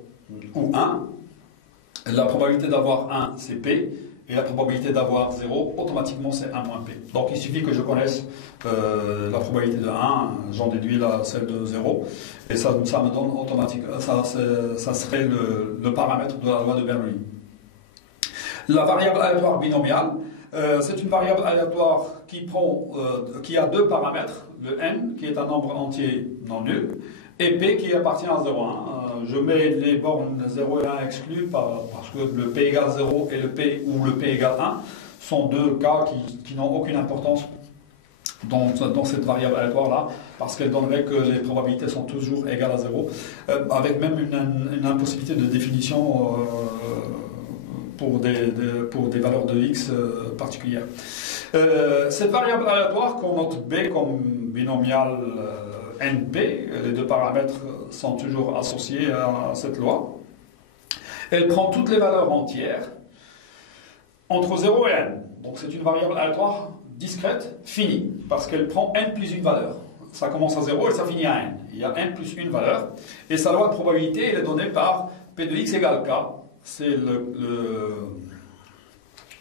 ou 1, la probabilité d'avoir 1 c'est P, et la probabilité d'avoir 0, automatiquement c'est 1 moins P. Donc il suffit que je connaisse la probabilité de 1, j'en déduis celle de 0, et ça me donne automatiquement, ça serait le paramètre de la loi de Bernoulli. La variable aléatoire binomiale, c'est une variable aléatoire qui a deux paramètres, le n qui est un nombre entier non nul, et p qui appartient à 0,1. Je mets les bornes 0 et 1 exclus parce que le p égale 0 et le p égale 1 sont deux cas qui n'ont aucune importance dans cette variable aléatoire-là, parce qu'elle donnerait que les probabilités sont toujours égales à 0, avec même une impossibilité de définition pour des valeurs de x particulières. Cette variable aléatoire qu'on note B comme binomial NP, les deux paramètres sont toujours associés à cette loi. Elle prend toutes les valeurs entières entre 0 et n. Donc c'est une variable aléatoire discrète, finie, parce qu'elle prend n plus une valeur. Ça commence à 0 et ça finit à n. Il y a n plus une valeur. Et sa loi de probabilité, elle est donnée par P de x égale K. C'est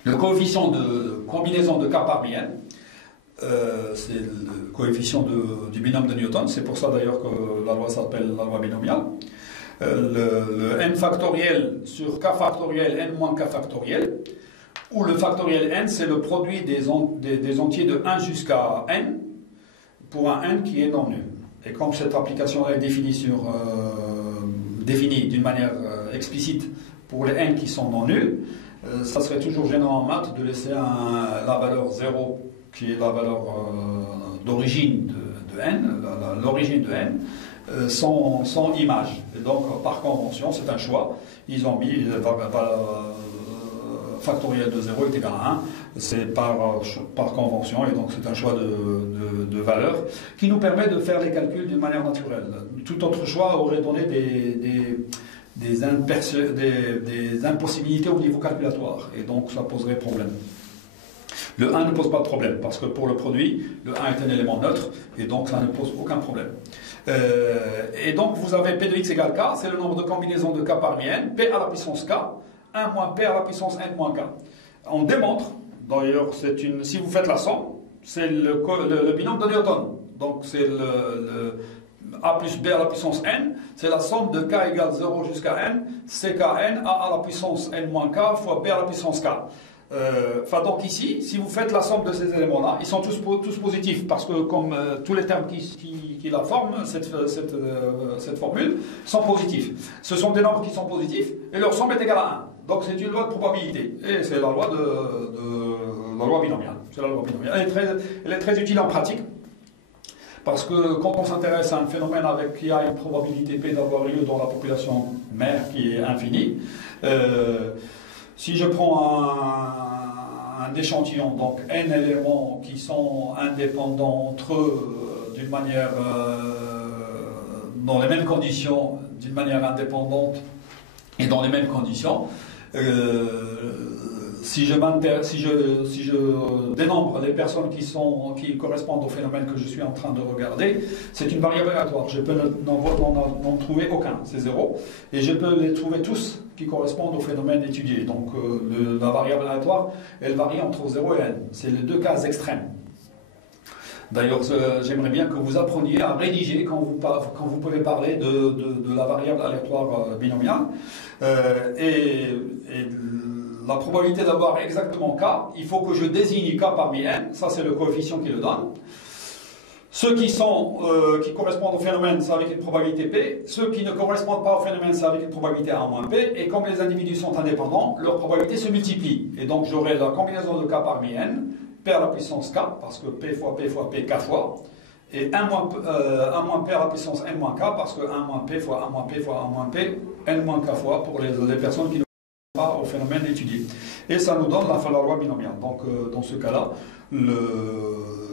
le coefficient de combinaison de K parmi n. C'est le coefficient du binôme de Newton. C'est pour ça d'ailleurs que la loi s'appelle la loi binomiale. Le n factoriel sur K factoriel, n moins K factoriel, où le factoriel n, c'est le produit des entiers de 1 jusqu'à n, pour un n qui est non nul. Et comme cette application est définie d'une manière explicite pour les n qui sont non nuls, ça serait toujours gênant en maths de laisser la valeur 0, qui est la valeur d'origine de n, l'origine de n, sans image. Et donc, par convention, c'est un choix. Ils ont mis factoriel de 0 est égal à 1, c'est par convention, et donc c'est un choix de valeur qui nous permet de faire les calculs d'une manière naturelle. Tout autre choix aurait donné des impossibilités au niveau calculatoire, et donc ça poserait problème. Le 1 ne pose pas de problème, parce que pour le produit, le 1 est un élément neutre, et donc ça ne pose aucun problème. Et donc vous avez P de x égale K, c'est le nombre de combinaisons de K parmi n, P à la puissance K, 1 moins P à la puissance n moins K. On démontre, d'ailleurs, si vous faites la somme, c'est le binôme de Newton. Donc c'est A plus B à la puissance n, c'est la somme de K égale 0 jusqu'à n, CKn, A à la puissance n moins K fois B à la puissance K. Enfin donc ici, si vous faites la somme de ces éléments-là, ils sont tous positifs, parce que comme tous les termes qui la forment, cette formule, sont positifs. Ce sont des nombres qui sont positifs, et leur somme est égale à 1. Donc c'est une loi de probabilité, et c'est la loi la loi binomiale. C'est la loi binomiale. Elle est très utile en pratique, parce que quand on s'intéresse à un phénomène qui a une probabilité P d'avoir lieu dans la population mère qui est infinie, si je prends un échantillon, donc n éléments qui sont indépendants entre eux d'une manière, dans les mêmes conditions, d'une manière indépendante et dans les mêmes conditions, si je dénombre les personnes qui correspondent au phénomène que je suis en train de regarder, c'est une variable aléatoire. Je peux n'en trouver aucun, c'est 0. Et je peux les trouver tous qui correspondent au phénomène étudié. Donc la variable aléatoire, elle varie entre 0 et n. C'est les deux cas extrêmes. D'ailleurs, j'aimerais bien que vous appreniez à rédiger quand vous pouvez parler de la variable aléatoire binomiale. Et la probabilité d'avoir exactement K, il faut que je désigne K parmi n, ça c'est le coefficient qui le donne. Ceux qui correspondent au phénomène, c'est avec une probabilité P. Ceux qui ne correspondent pas au phénomène, c'est avec une probabilité A moins P. Et comme les individus sont indépendants, leur probabilité se multiplie. Et donc j'aurai la combinaison de K parmi n, P à la puissance K, parce que P fois P fois P, K fois. Et 1 moins P à la puissance n moins K, parce que 1 moins P fois 1 moins P fois 1 moins P, n moins K fois pour les personnes qui ne pas au phénomène étudié. Et ça nous donne la loi binomiale. Donc dans ce cas-là,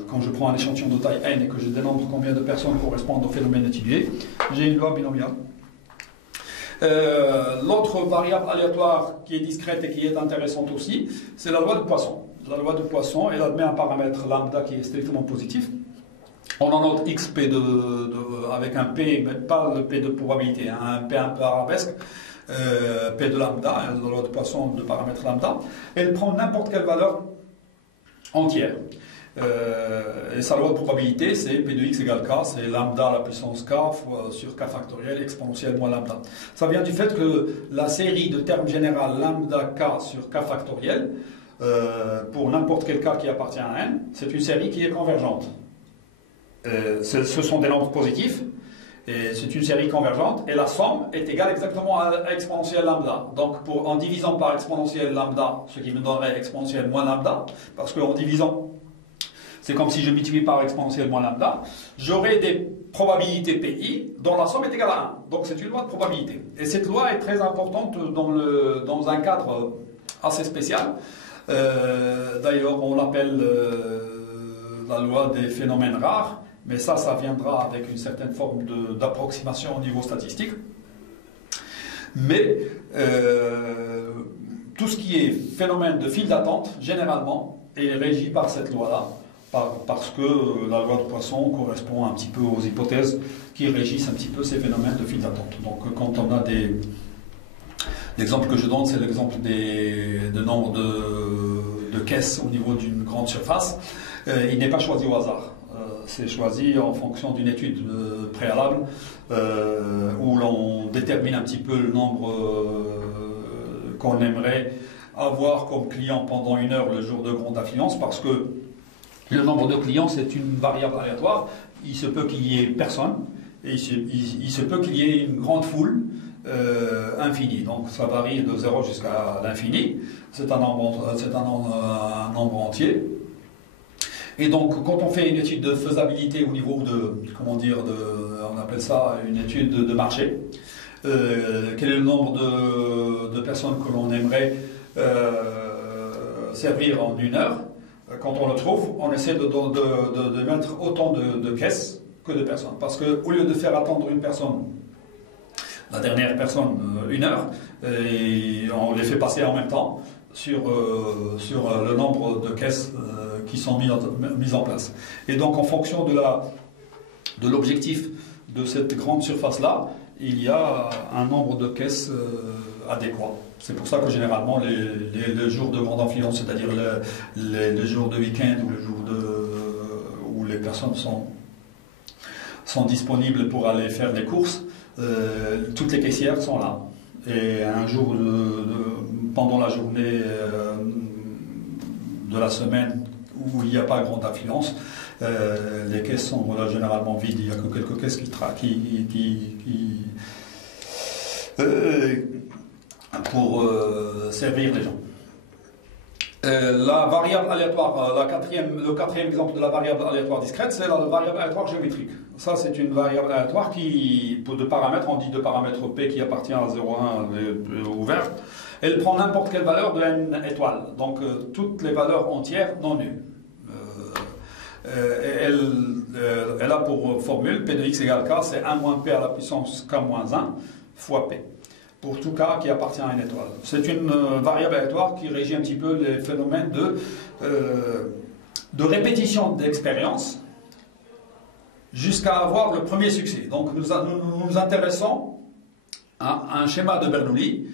quand je prends un échantillon de taille n et que je dénombre combien de personnes correspondent au phénomène étudié, j'ai une loi binomiale. L'autre variable aléatoire qui est discrète et qui est intéressante aussi, c'est la loi de Poisson. La loi de Poisson, elle admet un paramètre lambda qui est strictement positif. On en note xp avec un p, mais pas le p de probabilité, hein, un p un peu arabesque. P de lambda, la loi de Poisson de paramètre lambda, elle prend n'importe quelle valeur entière. Et sa loi de probabilité, c'est P de x égale K, c'est lambda à la puissance K fois sur K factoriel exponentielle moins lambda. Ça vient du fait que la série de termes général lambda K sur K factoriel, pour n'importe quel K qui appartient à n, c'est une série qui est convergente. Ce sont des nombres positifs, et c'est une série convergente, et la somme est égale exactement à exponentielle lambda. Donc en divisant par exponentielle lambda, ce qui me donnerait exponentielle moins lambda, parce qu'en divisant, c'est comme si je multiplie par exponentielle moins lambda, j'aurai des probabilités PI dont la somme est égale à 1. Donc c'est une loi de probabilité. Et cette loi est très importante dans un cadre assez spéciale. D'ailleurs, on l'appelle la loi des phénomènes rares, mais ça viendra avec une certaine forme d'approximation au niveau statistique. Mais tout ce qui est phénomène de file d'attente, généralement, est régi par cette loi-là, parce que la loi de Poisson correspond un petit peu aux hypothèses qui régissent un petit peu ces phénomènes de file d'attente. Donc quand on a l'exemple que je donne, c'est l'exemple de nombre de caisses au niveau d'une grande surface. Il n'est pas choisi au hasard. C'est choisi en fonction d'une étude préalable où l'on détermine un petit peu le nombre qu'on aimerait avoir comme client pendant une heure le jour de grande affluence, parce que le nombre de clients, c'est une variable aléatoire. Il se peut qu'il y ait personne, et il se peut qu'il y ait une grande foule infinie. Donc ça varie de 0 jusqu'à l'infini. C'est un nombre entier. Et donc, quand on fait une étude de faisabilité au niveau on appelle ça une étude de marché, quel est le nombre de personnes que l'on aimerait servir en une heure? Quand on le trouve, on essaie de mettre autant de caisses que de personnes. Parce qu'au lieu de faire attendre une personne, la dernière personne, une heure, et on les fait passer en même temps sur le nombre de caisses qui sont mises en place. Et donc, en fonction de l'objectif de cette grande surface-là, il y a un nombre de caisses adéquat. C'est pour ça que généralement, les jours de grande affluence, c'est-à-dire les jours de week-end ou les jours où les personnes sont disponibles pour aller faire des courses, toutes les caissières sont là. Et un jour, pendant la journée de la semaine où il n'y a pas grande affluence, les caisses sont généralement vides. Il n'y a que quelques caisses pour servir les gens. La variable aléatoire, le quatrième exemple de la variable aléatoire discrète, c'est la variable aléatoire géométrique. Ça, c'est une variable aléatoire qui, pour deux paramètres, on dit deux paramètres P qui appartient à 0,1 ouvert. Elle prend n'importe quelle valeur de n étoiles, donc toutes les valeurs entières non nulles. Elle a pour formule P de x égale K, c'est 1 moins P à la puissance K moins 1 fois P, pour tout K qui appartient à une étoile. C'est une variable aléatoire qui régit un petit peu les phénomènes de répétition d'expérience jusqu'à avoir le premier succès. Donc nous nous intéressons à un schéma de Bernoulli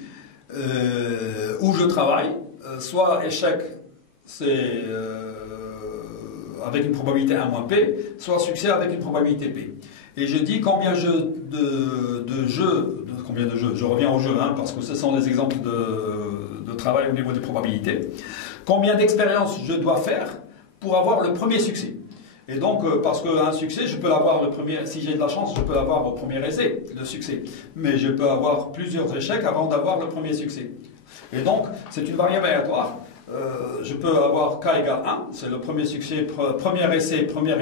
où je travaille, soit échec, c'est avec une probabilité 1 moins P, soit succès avec une probabilité P. Et je dis combien je reviens au jeu, parce que ce sont des exemples de travail au niveau des probabilités, combien d'expériences je dois faire pour avoir le premier succès. Et donc, parce qu'un succès, je peux l'avoir si j'ai de la chance, je peux l'avoir au premier essai, le succès. Mais je peux avoir plusieurs échecs avant d'avoir le premier succès. Et donc, c'est une variable aléatoire. Je peux avoir K égale 1, c'est le premier succès, premier essai, premier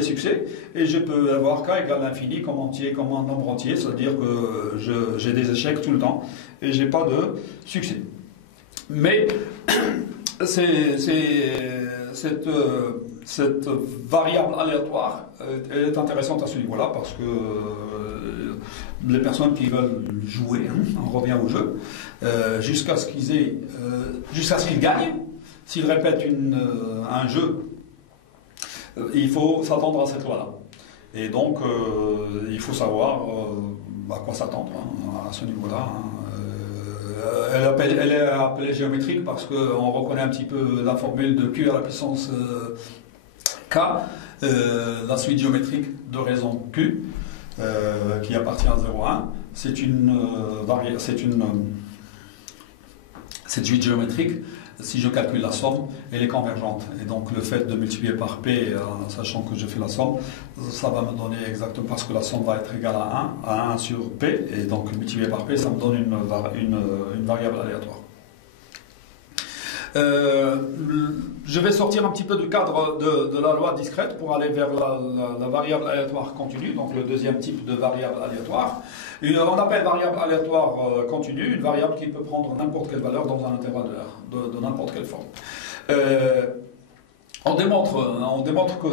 succès, et je peux avoir K égale l'infini comme un nombre entier, c'est-à-dire que j'ai des échecs tout le temps, et j'ai pas de succès. Mais cette variable aléatoire est intéressante à ce niveau-là parce que les personnes qui veulent jouer, on revient au jeu, jusqu'à ce qu'ils gagnent, s'ils répètent un jeu, il faut s'attendre à cette loi-là. Et donc, il faut savoir à quoi s'attendre à ce niveau-là. Elle est appelée géométrique parce qu'on reconnaît un petit peu la formule de Q à la puissance K, la suite géométrique de raison Q, qui appartient à 0,1. Cette suite géométrique, si je calcule la somme, elle est convergente. Et donc le fait de multiplier par P, sachant que je fais la somme, ça va me donner exactement, parce que la somme va être égale à 1 sur P, et donc multiplié par P, ça me donne une variable aléatoire. Je vais sortir un petit peu du cadre de la loi discrète pour aller vers la variable aléatoire continue, donc le deuxième type de variable aléatoire. On appelle variable aléatoire continue une variable qui peut prendre n'importe quelle valeur dans un intervalle de R, de n'importe quelle forme. On démontre que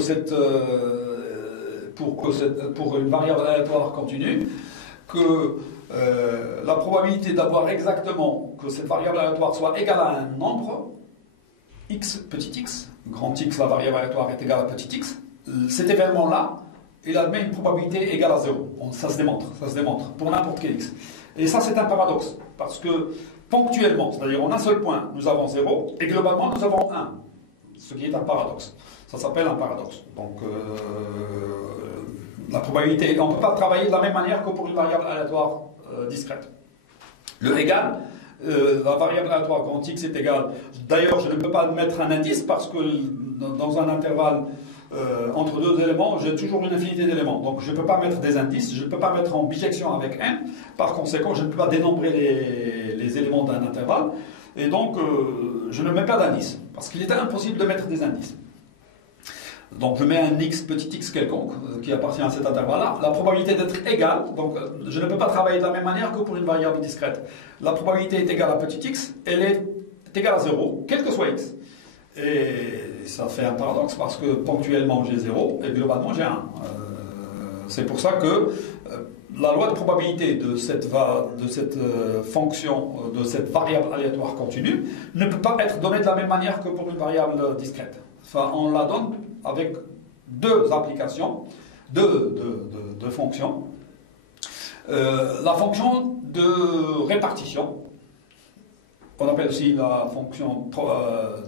pour une variable aléatoire continue, que la probabilité d'avoir exactement que cette variable aléatoire soit égale à un nombre, x, petit x, grand x, la variable aléatoire est égale à petit x, cet événement-là, il admet une probabilité égale à 0. Ça se démontre, pour n'importe quel x. Et ça, c'est un paradoxe, parce que ponctuellement, c'est-à-dire en un seul point, nous avons 0, et globalement, nous avons 1, ce qui est un paradoxe. Ça s'appelle un paradoxe. Donc, la probabilité, on ne peut pas travailler de la même manière que pour une variable aléatoire discrète. Le égal, la variable aléatoire grand X est égale. D'ailleurs, je ne peux pas mettre un indice parce que dans un intervalle entre deux éléments, j'ai toujours une infinité d'éléments. Donc, je ne peux pas mettre des indices, je ne peux pas mettre en bijection avec n. Par conséquent, je ne peux pas dénombrer les éléments d'un intervalle. Et donc, je ne mets pas d'indice parce qu'il est impossible de mettre des indices. Donc je mets un x, petit x quelconque, qui appartient à cet intervalle-là. La probabilité d'être égale, donc je ne peux pas travailler de la même manière que pour une variable discrète. La probabilité est égale à petit x, elle est égale à 0, quel que soit x. Et ça fait un paradoxe parce que ponctuellement j'ai 0 et globalement j'ai 1. C'est pour ça que la loi de probabilité de cette fonction, de cette variable aléatoire continue, ne peut pas être donnée de la même manière que pour une variable discrète. Enfin, on la donne avec deux applications, deux fonctions. La fonction de répartition, qu'on appelle aussi la fonction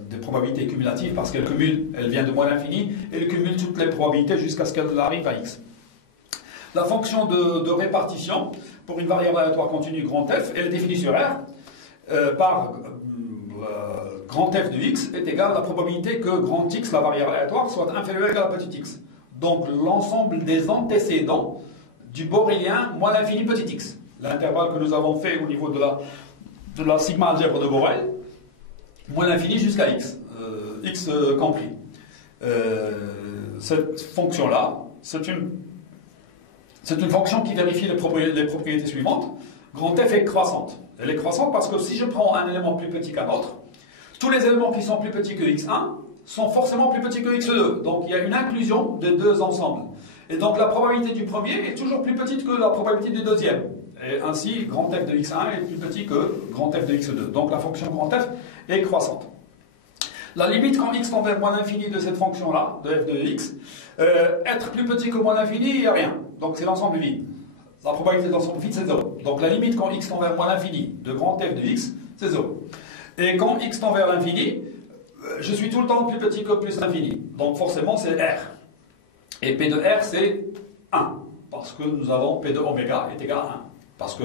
des probabilités cumulatives, parce qu'elle cumule, elle vient de moins l'infini, et elle cumule toutes les probabilités jusqu'à ce qu'elle arrive à x. La fonction de répartition, pour une variable aléatoire continue grand F, elle est définie sur R par grand F de x est égal à la probabilité que grand X, la variable aléatoire, soit inférieure ou égale à petit x. Donc l'ensemble des antécédents du borélien moins l'infini petit x. L'intervalle que nous avons fait au niveau de la sigma algèbre de Borel, moins l'infini jusqu'à x, x compris. Cette fonction-là, c'est une fonction qui vérifie les propriétés suivantes. Grand F est croissante. Elle est croissante parce que si je prends un élément plus petit qu'un autre, tous les éléments qui sont plus petits que x1 sont forcément plus petits que x2. Donc il y a une inclusion des deux ensembles. Et donc la probabilité du premier est toujours plus petite que la probabilité du deuxième. Et ainsi, grand F de x1 est plus petit que grand F de x2. Donc la fonction grand F est croissante. La limite quand x tend vers moins l'infini de cette fonction-là, de f de x, être plus petit que moins l'infini, il n'y a rien. Donc c'est l'ensemble vide. La probabilité de l'ensemble vide, c'est 0. Donc la limite quand x tend vers moins l'infini de grand F de x, c'est 0. Et quand x tend vers l'infini, je suis tout le temps plus petit que plus l'infini. Donc forcément, c'est R. Et P de R, c'est 1. Parce que nous avons P de oméga est égal à 1. Parce que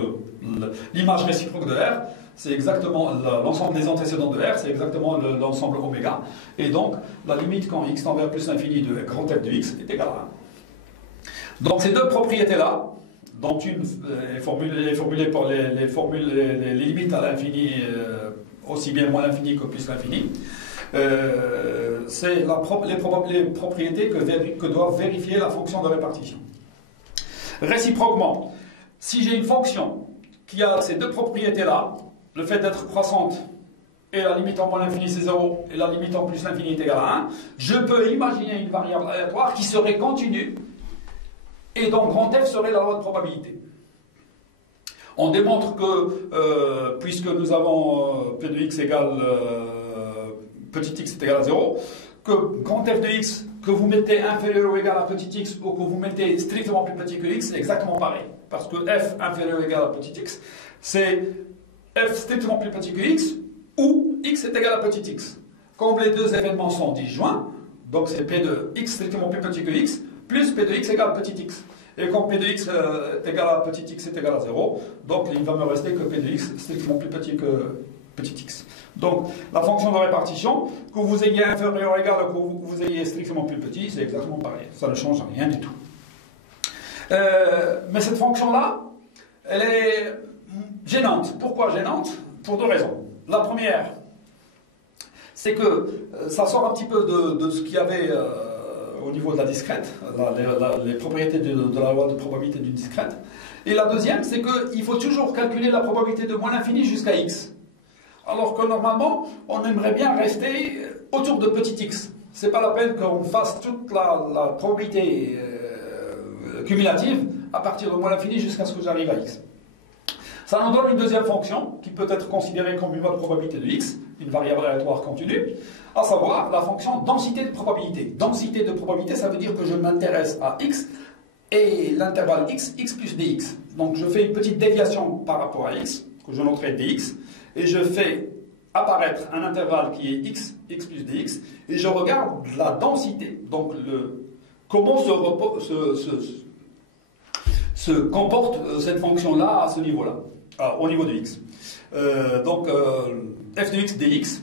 l'image réciproque de R, c'est exactement l'ensemble des antécédents de R, c'est exactement l'ensemble oméga. Et donc, la limite quand x tend vers plus l'infini de grand F de x est égale à 1. Donc ces deux propriétés-là, dont une est formulée par les limites à l'infini, aussi bien moins l'infini que plus l'infini, c'est les propriétés que doit vérifier la fonction de répartition. Réciproquement, si j'ai une fonction qui a ces deux propriétés-là, le fait d'être croissante et la limite en moins l'infini c'est 0 et la limite en plus l'infini est égale à 1, je peux imaginer une variable aléatoire qui serait continue et dont grand F serait la loi de probabilité. On démontre que, puisque nous avons P de x égale petit x est égal à 0, que grand F de x, que vous mettez inférieur ou égal à petit x, ou que vous mettez strictement plus petit que x, c'est exactement pareil. Parce que f inférieur ou égal à petit x, c'est f strictement plus petit que x, ou x est égal à petit x. Comme les deux événements sont disjoints, donc c'est P de x strictement plus petit que x, plus P de x égale à petit x. Et quand P de x est égal à petit x est égal à 0, donc il va me rester que P de x strictement plus petit que petit x. Donc la fonction de répartition, que vous ayez inférieur ou égal ou que vous ayez strictement plus petit, c'est exactement pareil. Ça ne change rien du tout. Mais cette fonction-là, elle est gênante. Pourquoi gênante? Pour deux raisons. La première, c'est que ça sort un petit peu de ce qu'il y avait au niveau de la discrète, les propriétés de la loi de probabilité d'une discrète. Et la deuxième, c'est qu'il faut toujours calculer la probabilité de moins l'infini jusqu'à x. Alors que normalement, on aimerait bien rester autour de petit x. C'est pas la peine qu'on fasse toute la probabilité cumulative à partir de moins l'infini jusqu'à ce que j'arrive à x. Ça nous donne une deuxième fonction qui peut être considérée comme une loi de probabilité de x, une variable aléatoire continue, à savoir la fonction densité de probabilité. Densité de probabilité, ça veut dire que je m'intéresse à x et l'intervalle x, x plus dx. Donc je fais une petite déviation par rapport à x, que je noterai dx, et je fais apparaître un intervalle qui est x, x plus dx, et je regarde la densité, donc comment se comporte cette fonction-là à ce niveau-là, au niveau de x. F de x dx,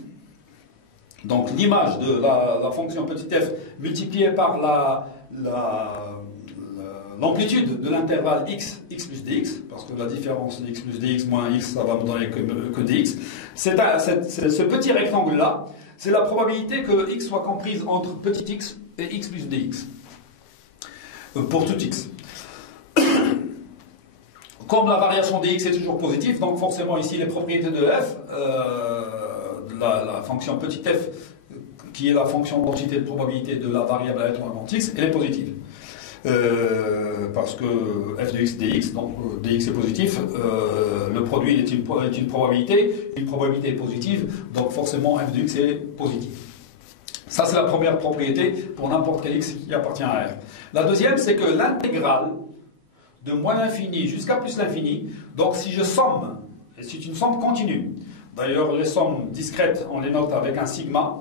donc l'image de la fonction petit f multipliée par l'amplitude de l'intervalle x, x plus dx, parce que la différence de x plus dx moins x, ça va me donner que dx. Ce petit rectangle-là, c'est la probabilité que x soit comprise entre petit x et x plus dx, pour tout x. Comme la variation dx est toujours positive, donc forcément ici les propriétés de f, la fonction petit f, qui est la fonction densité de probabilité de la variable aléatoire grand x, elle est positive. Parce que f de x dx, donc dx est positif, le produit est une probabilité est positive, donc forcément f de x est positif. Ça c'est la première propriété pour n'importe quel x qui appartient à R. La deuxième, c'est que l'intégrale de moins l'infini jusqu'à plus l'infini, donc si je somme, et c'est une somme continue, d'ailleurs les sommes discrètes on les note avec un sigma,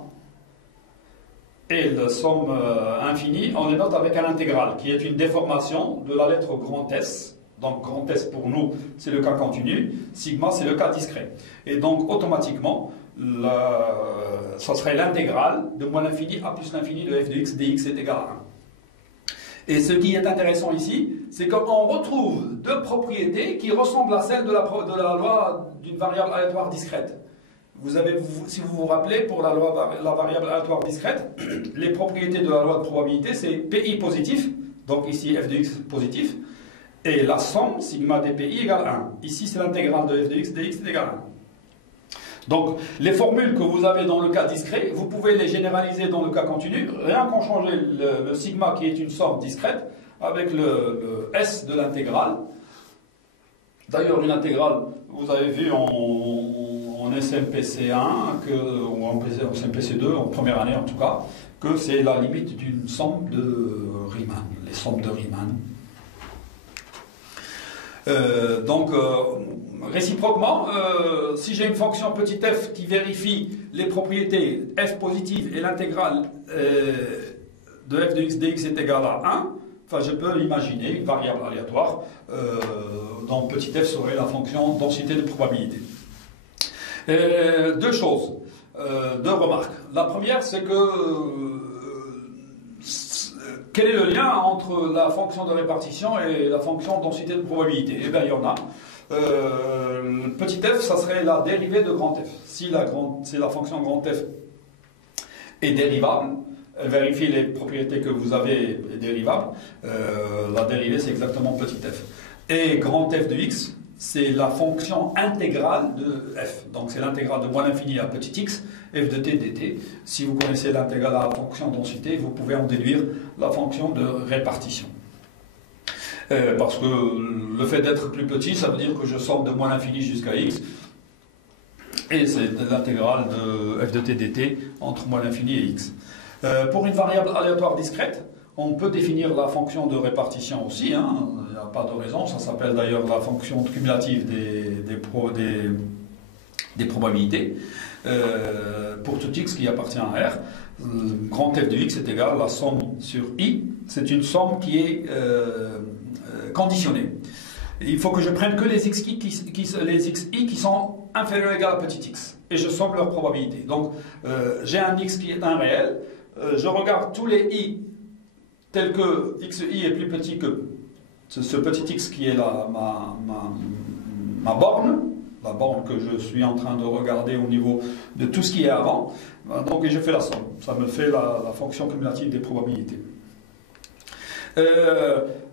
et la somme infinie on les note avec un intégral, qui est une déformation de la lettre grand S. Donc grand S pour nous c'est le cas continu, sigma c'est le cas discret. Et donc automatiquement, ça serait l'intégrale de moins l'infini à plus l'infini de f de x dx est égal à 1. Et ce qui est intéressant ici, c'est qu'on retrouve deux propriétés qui ressemblent à celles de la loi d'une variable aléatoire discrète. Si vous vous rappelez, pour la variable aléatoire discrète, les propriétés de la loi de probabilité, c'est PI positif, donc ici f de x positif, et la somme sigma dpi égale 1. Ici, c'est l'intégrale de f de x dx est égale à 1. Donc, les formules que vous avez dans le cas discret, vous pouvez les généraliser dans le cas continu, rien qu'en changer le sigma qui est une somme discrète, avec le S de l'intégrale. D'ailleurs, une intégrale, vous avez vu en SMPC1, ou en SMPC2, en première année en tout cas, que c'est la limite d'une somme de Riemann, les sommes de Riemann. Réciproquement, si j'ai une fonction petit f qui vérifie les propriétés f positive et l'intégrale de f de x dx est égal à 1, enfin je peux imaginer une variable aléatoire dont petit f serait la fonction densité de probabilité. Deux choses, deux remarques. La première, c'est que quel est le lien entre la fonction de répartition et la fonction densité de probabilité? Eh bien, il y en a. Petit f, ça serait la dérivée de grand f. Si la fonction grand f est dérivable, elle vérifie les propriétés que vous avez dérivables. La dérivée, c'est exactement petit f. Et grand f de x, c'est la fonction intégrale de f. Donc c'est l'intégrale de moins l'infini à petit x, f de t dt. Si vous connaissez l'intégrale à la fonction densité, vous pouvez en déduire la fonction de répartition. Parce que le fait d'être plus petit, ça veut dire que je somme de moins l'infini jusqu'à x. Et c'est l'intégrale de f de t dt entre moins l'infini et x. Pour une variable aléatoire discrète, on peut définir la fonction de répartition aussi, hein. Il n'y a pas de raison, ça s'appelle d'ailleurs la fonction cumulative des probabilités. Pour tout x qui appartient à R, grand f de x est égal à la somme sur i, c'est une somme qui est conditionnée. Il faut que je prenne que les xi qui sont inférieurs ou égaux à petit x, et je somme leur probabilité. Donc j'ai un x qui est un réel, je regarde tous les i tels que xi est plus petit que ce petit x qui est ma borne, la borne que je suis en train de regarder au niveau de tout ce qui est avant. Donc, et je fais la somme. Ça me fait la fonction cumulative des probabilités.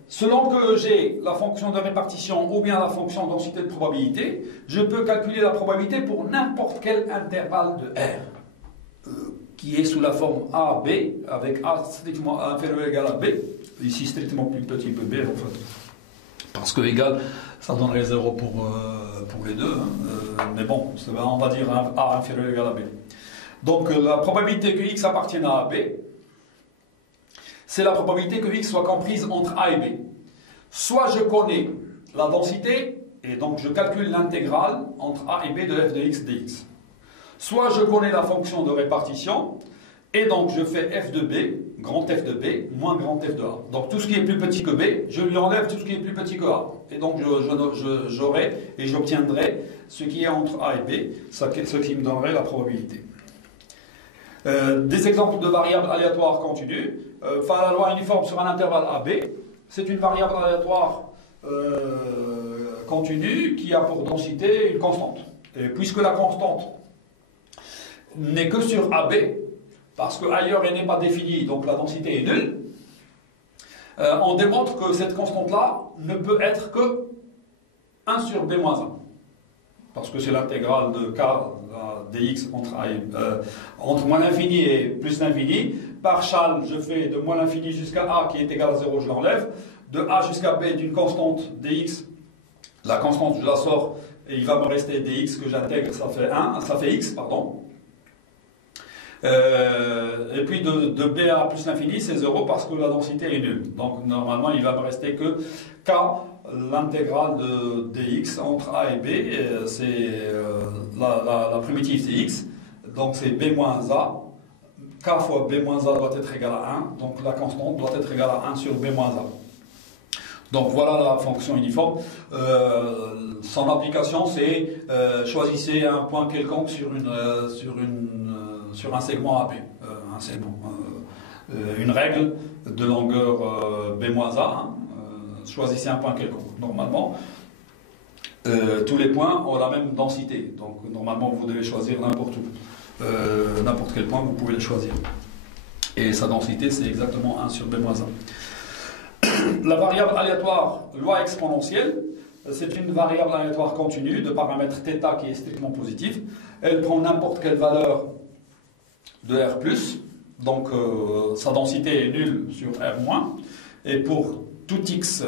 Selon que j'ai la fonction de répartition ou bien la fonction densité de probabilité, je peux calculer la probabilité pour n'importe quel intervalle de R, qui est sous la forme A, B, avec A strictement inférieur ou égal à B, ici strictement plus petit que B en fait, parce que égal, ça donnerait 0 pour les deux, hein. Mais bon, on va dire A inférieur ou égal à B. Donc la probabilité que X appartienne à AB, c'est la probabilité que X soit comprise entre A et B. Soit je connais la densité, et donc je calcule l'intégrale entre A et B de f de X dx. Soit je connais la fonction de répartition, et donc je fais f de B, grand F de B, moins grand F de A. Donc tout ce qui est plus petit que B, je lui enlève tout ce qui est plus petit que A. Et donc j'aurai et j'obtiendrai ce qui est entre A et B, ce qui me donnerait la probabilité. Des exemples de variables aléatoires continues. La loi uniforme sur un intervalle AB, c'est une variable aléatoire continue qui a pour densité une constante. Et puisque la constante n'est que sur AB, parce qu'ailleurs elle n'est pas définie, donc la densité est nulle, on démontre que cette constante-là ne peut être que 1 sur B moins 1. Parce que c'est l'intégrale de k dx entre moins l'infini et plus l'infini. Par châle, je fais de moins l'infini jusqu'à a qui est égal à 0, je l'enlève. De a jusqu'à b d'une constante dx, la constante je la sors et il va me rester dx que j'intègre, ça fait x, pardon. Et puis de b à plus l'infini, c'est 0 parce que la densité est nulle. Donc normalement, il va me rester que k, l'intégrale de dx entre a et b, c'est la primitive c'est x, donc c'est b moins a, k fois b moins a doit être égal à 1, donc la constante doit être égale à 1 sur b moins a. Donc voilà la fonction uniforme. Son application c'est choisissez un point quelconque sur un segment AB, une règle de longueur B-A, choisissez un point quelconque. Normalement, tous les points ont la même densité, donc normalement vous devez choisir n'importe où. N'importe quel point vous pouvez le choisir. Et sa densité c'est exactement 1 sur B-A. La variable aléatoire, loi exponentielle, c'est une variable aléatoire continue de paramètre θ qui est strictement positif. Elle prend n'importe quelle valeur de R+, donc sa densité est nulle sur R-, et pour tout x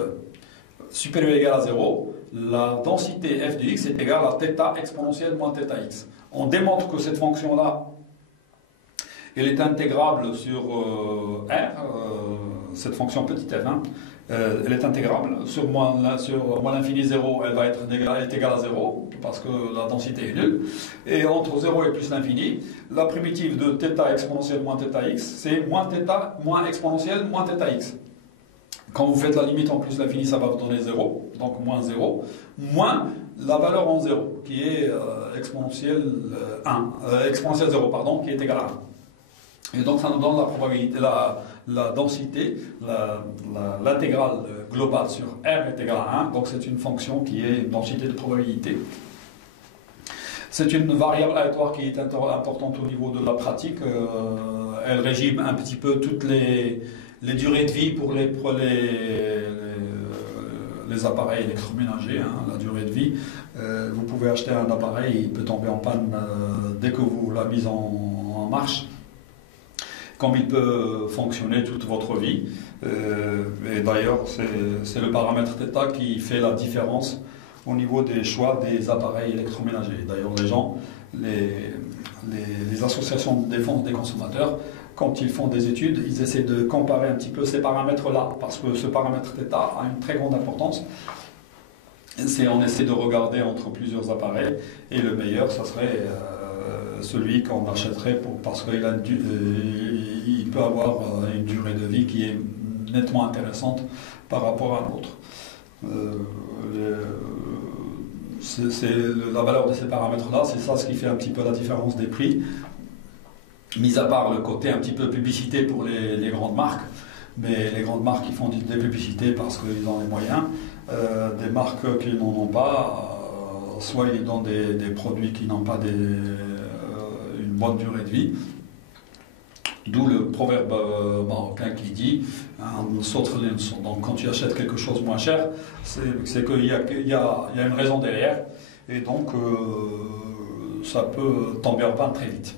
supérieur ou égal à 0, la densité f de x est égale à θ exponentielle moins θx. On démontre que cette fonction-là, elle est intégrable sur R, cette fonction petit f1, elle est intégrable. Sur moins l'infini 0, elle va être égale à 0, parce que la densité est nulle. Et entre 0 et plus l'infini, la primitive de θ exponentielle moins θx, c'est moins θ moins exponentielle moins θx. Quand vous faites la limite en plus l'infini, ça va vous donner 0, donc moins 0, moins la valeur en 0, qui est exponentielle 0, pardon, qui est égale à 1. Et donc ça nous donne la probabilité, la densité, l'intégrale globale sur R est égale à 1, donc c'est une fonction qui est une densité de probabilité. C'est une variable aléatoire qui est importante au niveau de la pratique. Elle résume un petit peu toutes les durées de vie pour les appareils électroménagers, hein, la durée de vie. Vous pouvez acheter un appareil, il peut tomber en panne dès que vous l'avez mis en marche, comme il peut fonctionner toute votre vie. Et d'ailleurs, c'est le paramètre θ qui fait la différence au niveau des choix des appareils électroménagers. D'ailleurs, les associations de défense des consommateurs, quand ils font des études, ils essaient de comparer un petit peu ces paramètres-là, parce que ce paramètre θ a une très grande importance. On essaie de regarder entre plusieurs appareils, et le meilleur, ça serait celui qu'on achèterait parce qu'il peut avoir une durée de vie qui est nettement intéressante par rapport à l'autre. La valeur de ces paramètres-là, c'est ça ce qui fait un petit peu la différence des prix, mis à part le côté un petit peu publicité pour les grandes marques. Mais les grandes marques qui font des publicités parce qu'ils ont les moyens, des marques qui n'en ont pas soit il donne des produits qui n'ont pas une bonne durée de vie. D'où le proverbe marocain qui dit donc quand tu achètes quelque chose moins cher, c'est qu'il y a une raison derrière, et donc ça peut tomber en panne très vite.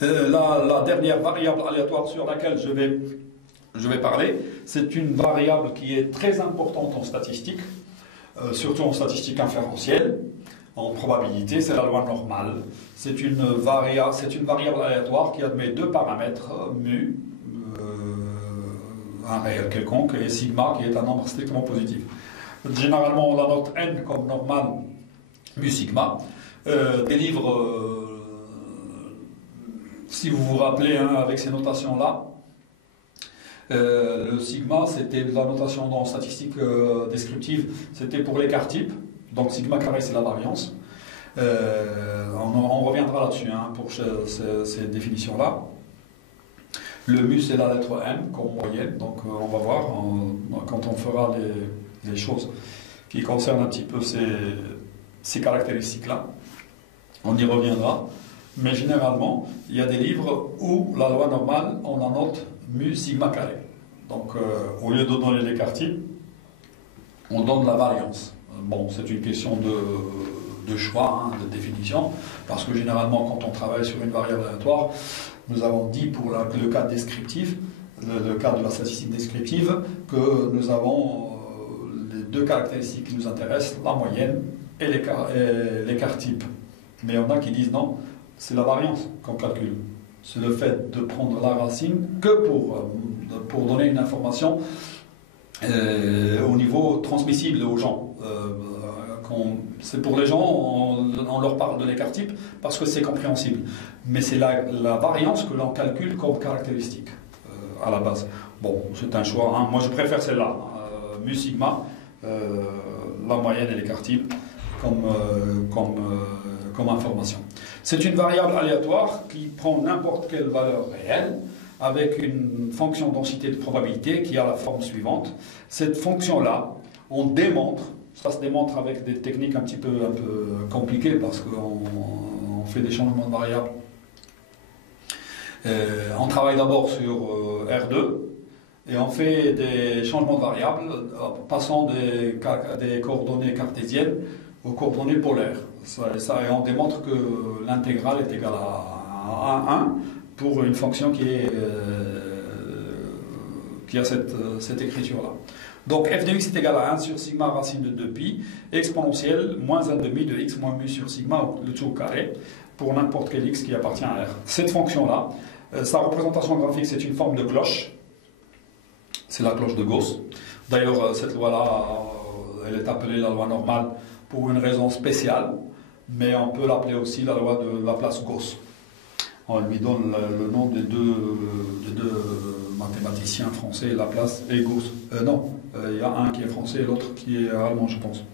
La dernière variable aléatoire sur laquelle je vais parler, c'est une variable qui est très importante en statistique, surtout en statistique inférentielle. En probabilité, c'est la loi normale. C'est une variable aléatoire qui admet deux paramètres, mu, un réel quelconque, et sigma, qui est un nombre strictement positif. Généralement, on la note n comme normal, mu sigma. Des livres, si vous vous rappelez, hein, avec ces notations-là, le sigma, c'était la notation dans statistique descriptive, c'était pour l'écart type. Donc sigma carré, c'est la variance. On reviendra là-dessus hein, pour ces définitions-là. Le mu, c'est la lettre m comme moyenne. Donc on va voir quand on fera les choses qui concernent un petit peu ces caractéristiques-là. On y reviendra. Mais généralement, il y a des livres où la loi normale, on la note mu sigma carré. Donc au lieu de donner l'écart type, on donne la variance. Bon, c'est une question de choix, hein, de définition, parce que généralement, quand on travaille sur une variable aléatoire, nous avons dit pour le cas descriptif, le cas de la statistique descriptive, que nous avons les deux caractéristiques qui nous intéressent, la moyenne et l'écart type. Mais il y en a qui disent non, c'est la variance qu'on calcule. C'est le fait de prendre la racine que pour donner une information au niveau transmissible aux gens. C'est pour les gens, on leur parle de l'écart type parce que c'est compréhensible. Mais c'est la variance que l'on calcule comme caractéristique à la base. Bon, c'est un choix. Hein. Moi, je préfère celle-là. Mu sigma, la moyenne et l'écart type comme information. C'est une variable aléatoire qui prend n'importe quelle valeur réelle avec une fonction densité de probabilité qui a la forme suivante. Cette fonction-là, on démontre, ça se démontre avec des techniques un peu compliquées parce qu'on fait des changements de variables. On travaille d'abord sur R2 et on fait des changements de variables passant des coordonnées cartésiennes aux coordonnées polaires. Et on démontre que l'intégrale est égale à 1 pour une fonction qui a cette écriture-là. Donc f de x est égal à 1 sur sigma racine de 2pi, exponentielle moins 1 demi de x moins mu sur sigma, le tout au carré, pour n'importe quel x qui appartient à R. Cette fonction-là, sa représentation graphique, c'est une forme de cloche. C'est la cloche de Gauss. D'ailleurs, cette loi-là, elle est appelée la loi normale pour une raison spéciale, mais on peut l'appeler aussi la loi de la place Gauss. On lui donne le nom des deux mathématiciens français, Laplace et Gauss. Non, il y a un qui est français et l'autre qui est allemand, je pense.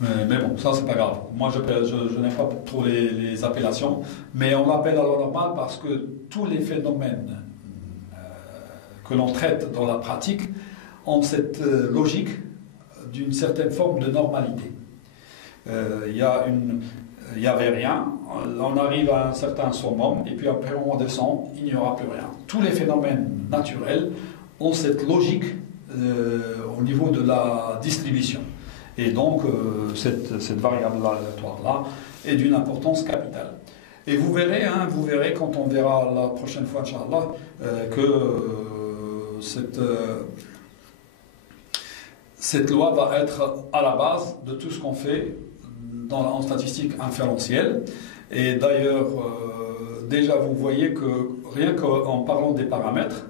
Mais bon, ça c'est pas grave. Moi je n'aime pas trop les appellations, mais on l'appelle la loi normale parce que tous les phénomènes que l'on traite dans la pratique ont cette logique d'une certaine forme de normalité. Il n'y avait rien, on arrive à un certain summum, et puis après on descend, il n'y aura plus rien. Tous les phénomènes naturels ont cette logique au niveau de la distribution. Et donc, cette variable aléatoire-là est d'une importance capitale. Et vous verrez quand on verra la prochaine fois, Inch'Allah, que cette loi va être à la base de tout ce qu'on fait en statistique inférentielle. Et d'ailleurs, déjà vous voyez que rien qu'en parlant des paramètres,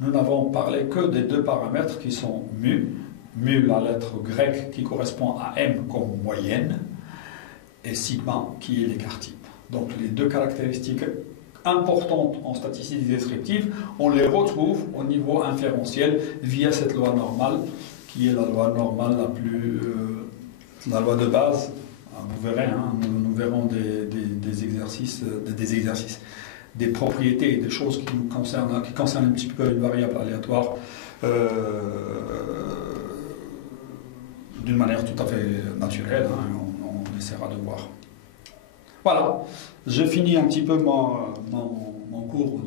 nous n'avons parlé que des deux paramètres qui sont mu, la lettre grecque qui correspond à m comme moyenne, et sigma qui est l'écart type. Donc les deux caractéristiques importantes en statistique descriptive, on les retrouve au niveau inférentiel via cette loi normale, qui est la loi normale la loi de base. Vous verrez, hein, nous verrons des exercices, des propriétés et des choses qui concernent un petit peu une variable aléatoire d'une manière tout à fait naturelle, hein, on essaiera de voir. Voilà, j'ai fini un petit peu mon cours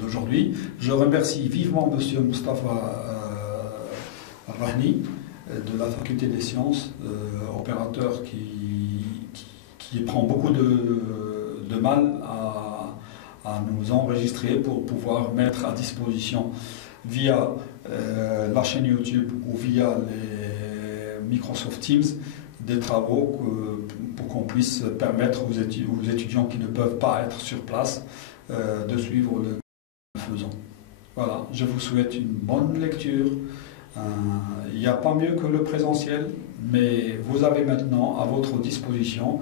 d'aujourd'hui. Je remercie vivement M. Moustapha Rahni de la Faculté des Sciences, opérateur qui prend beaucoup de mal à nous enregistrer pour pouvoir mettre à disposition via la chaîne YouTube ou via les Microsoft Teams des travaux pour qu'on puisse permettre aux étudiants qui ne peuvent pas être sur place de suivre le faisant. Voilà, je vous souhaite une bonne lecture. Il n'y a pas mieux que le présentiel, mais vous avez maintenant à votre disposition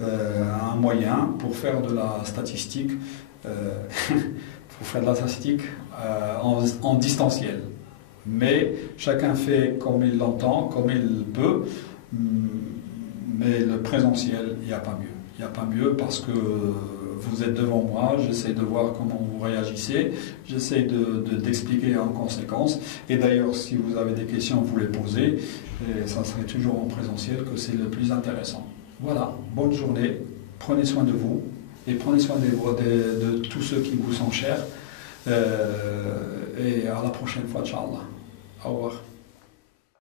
un moyen pour faire de la statistique, en distanciel. Mais chacun fait comme il l'entend, comme il peut, mais le présentiel, il n'y a pas mieux. Il n'y a pas mieux parce que vous êtes devant moi, j'essaie de voir comment vous réagissez, j'essaie d'expliquer en conséquence. Et d'ailleurs, si vous avez des questions, vous les posez. Et ça serait toujours en présentiel que c'est le plus intéressant. Voilà, bonne journée, prenez soin de vous et prenez soin de tous ceux qui vous sont chers. Et à la prochaine fois, Inch'Allah. Au revoir.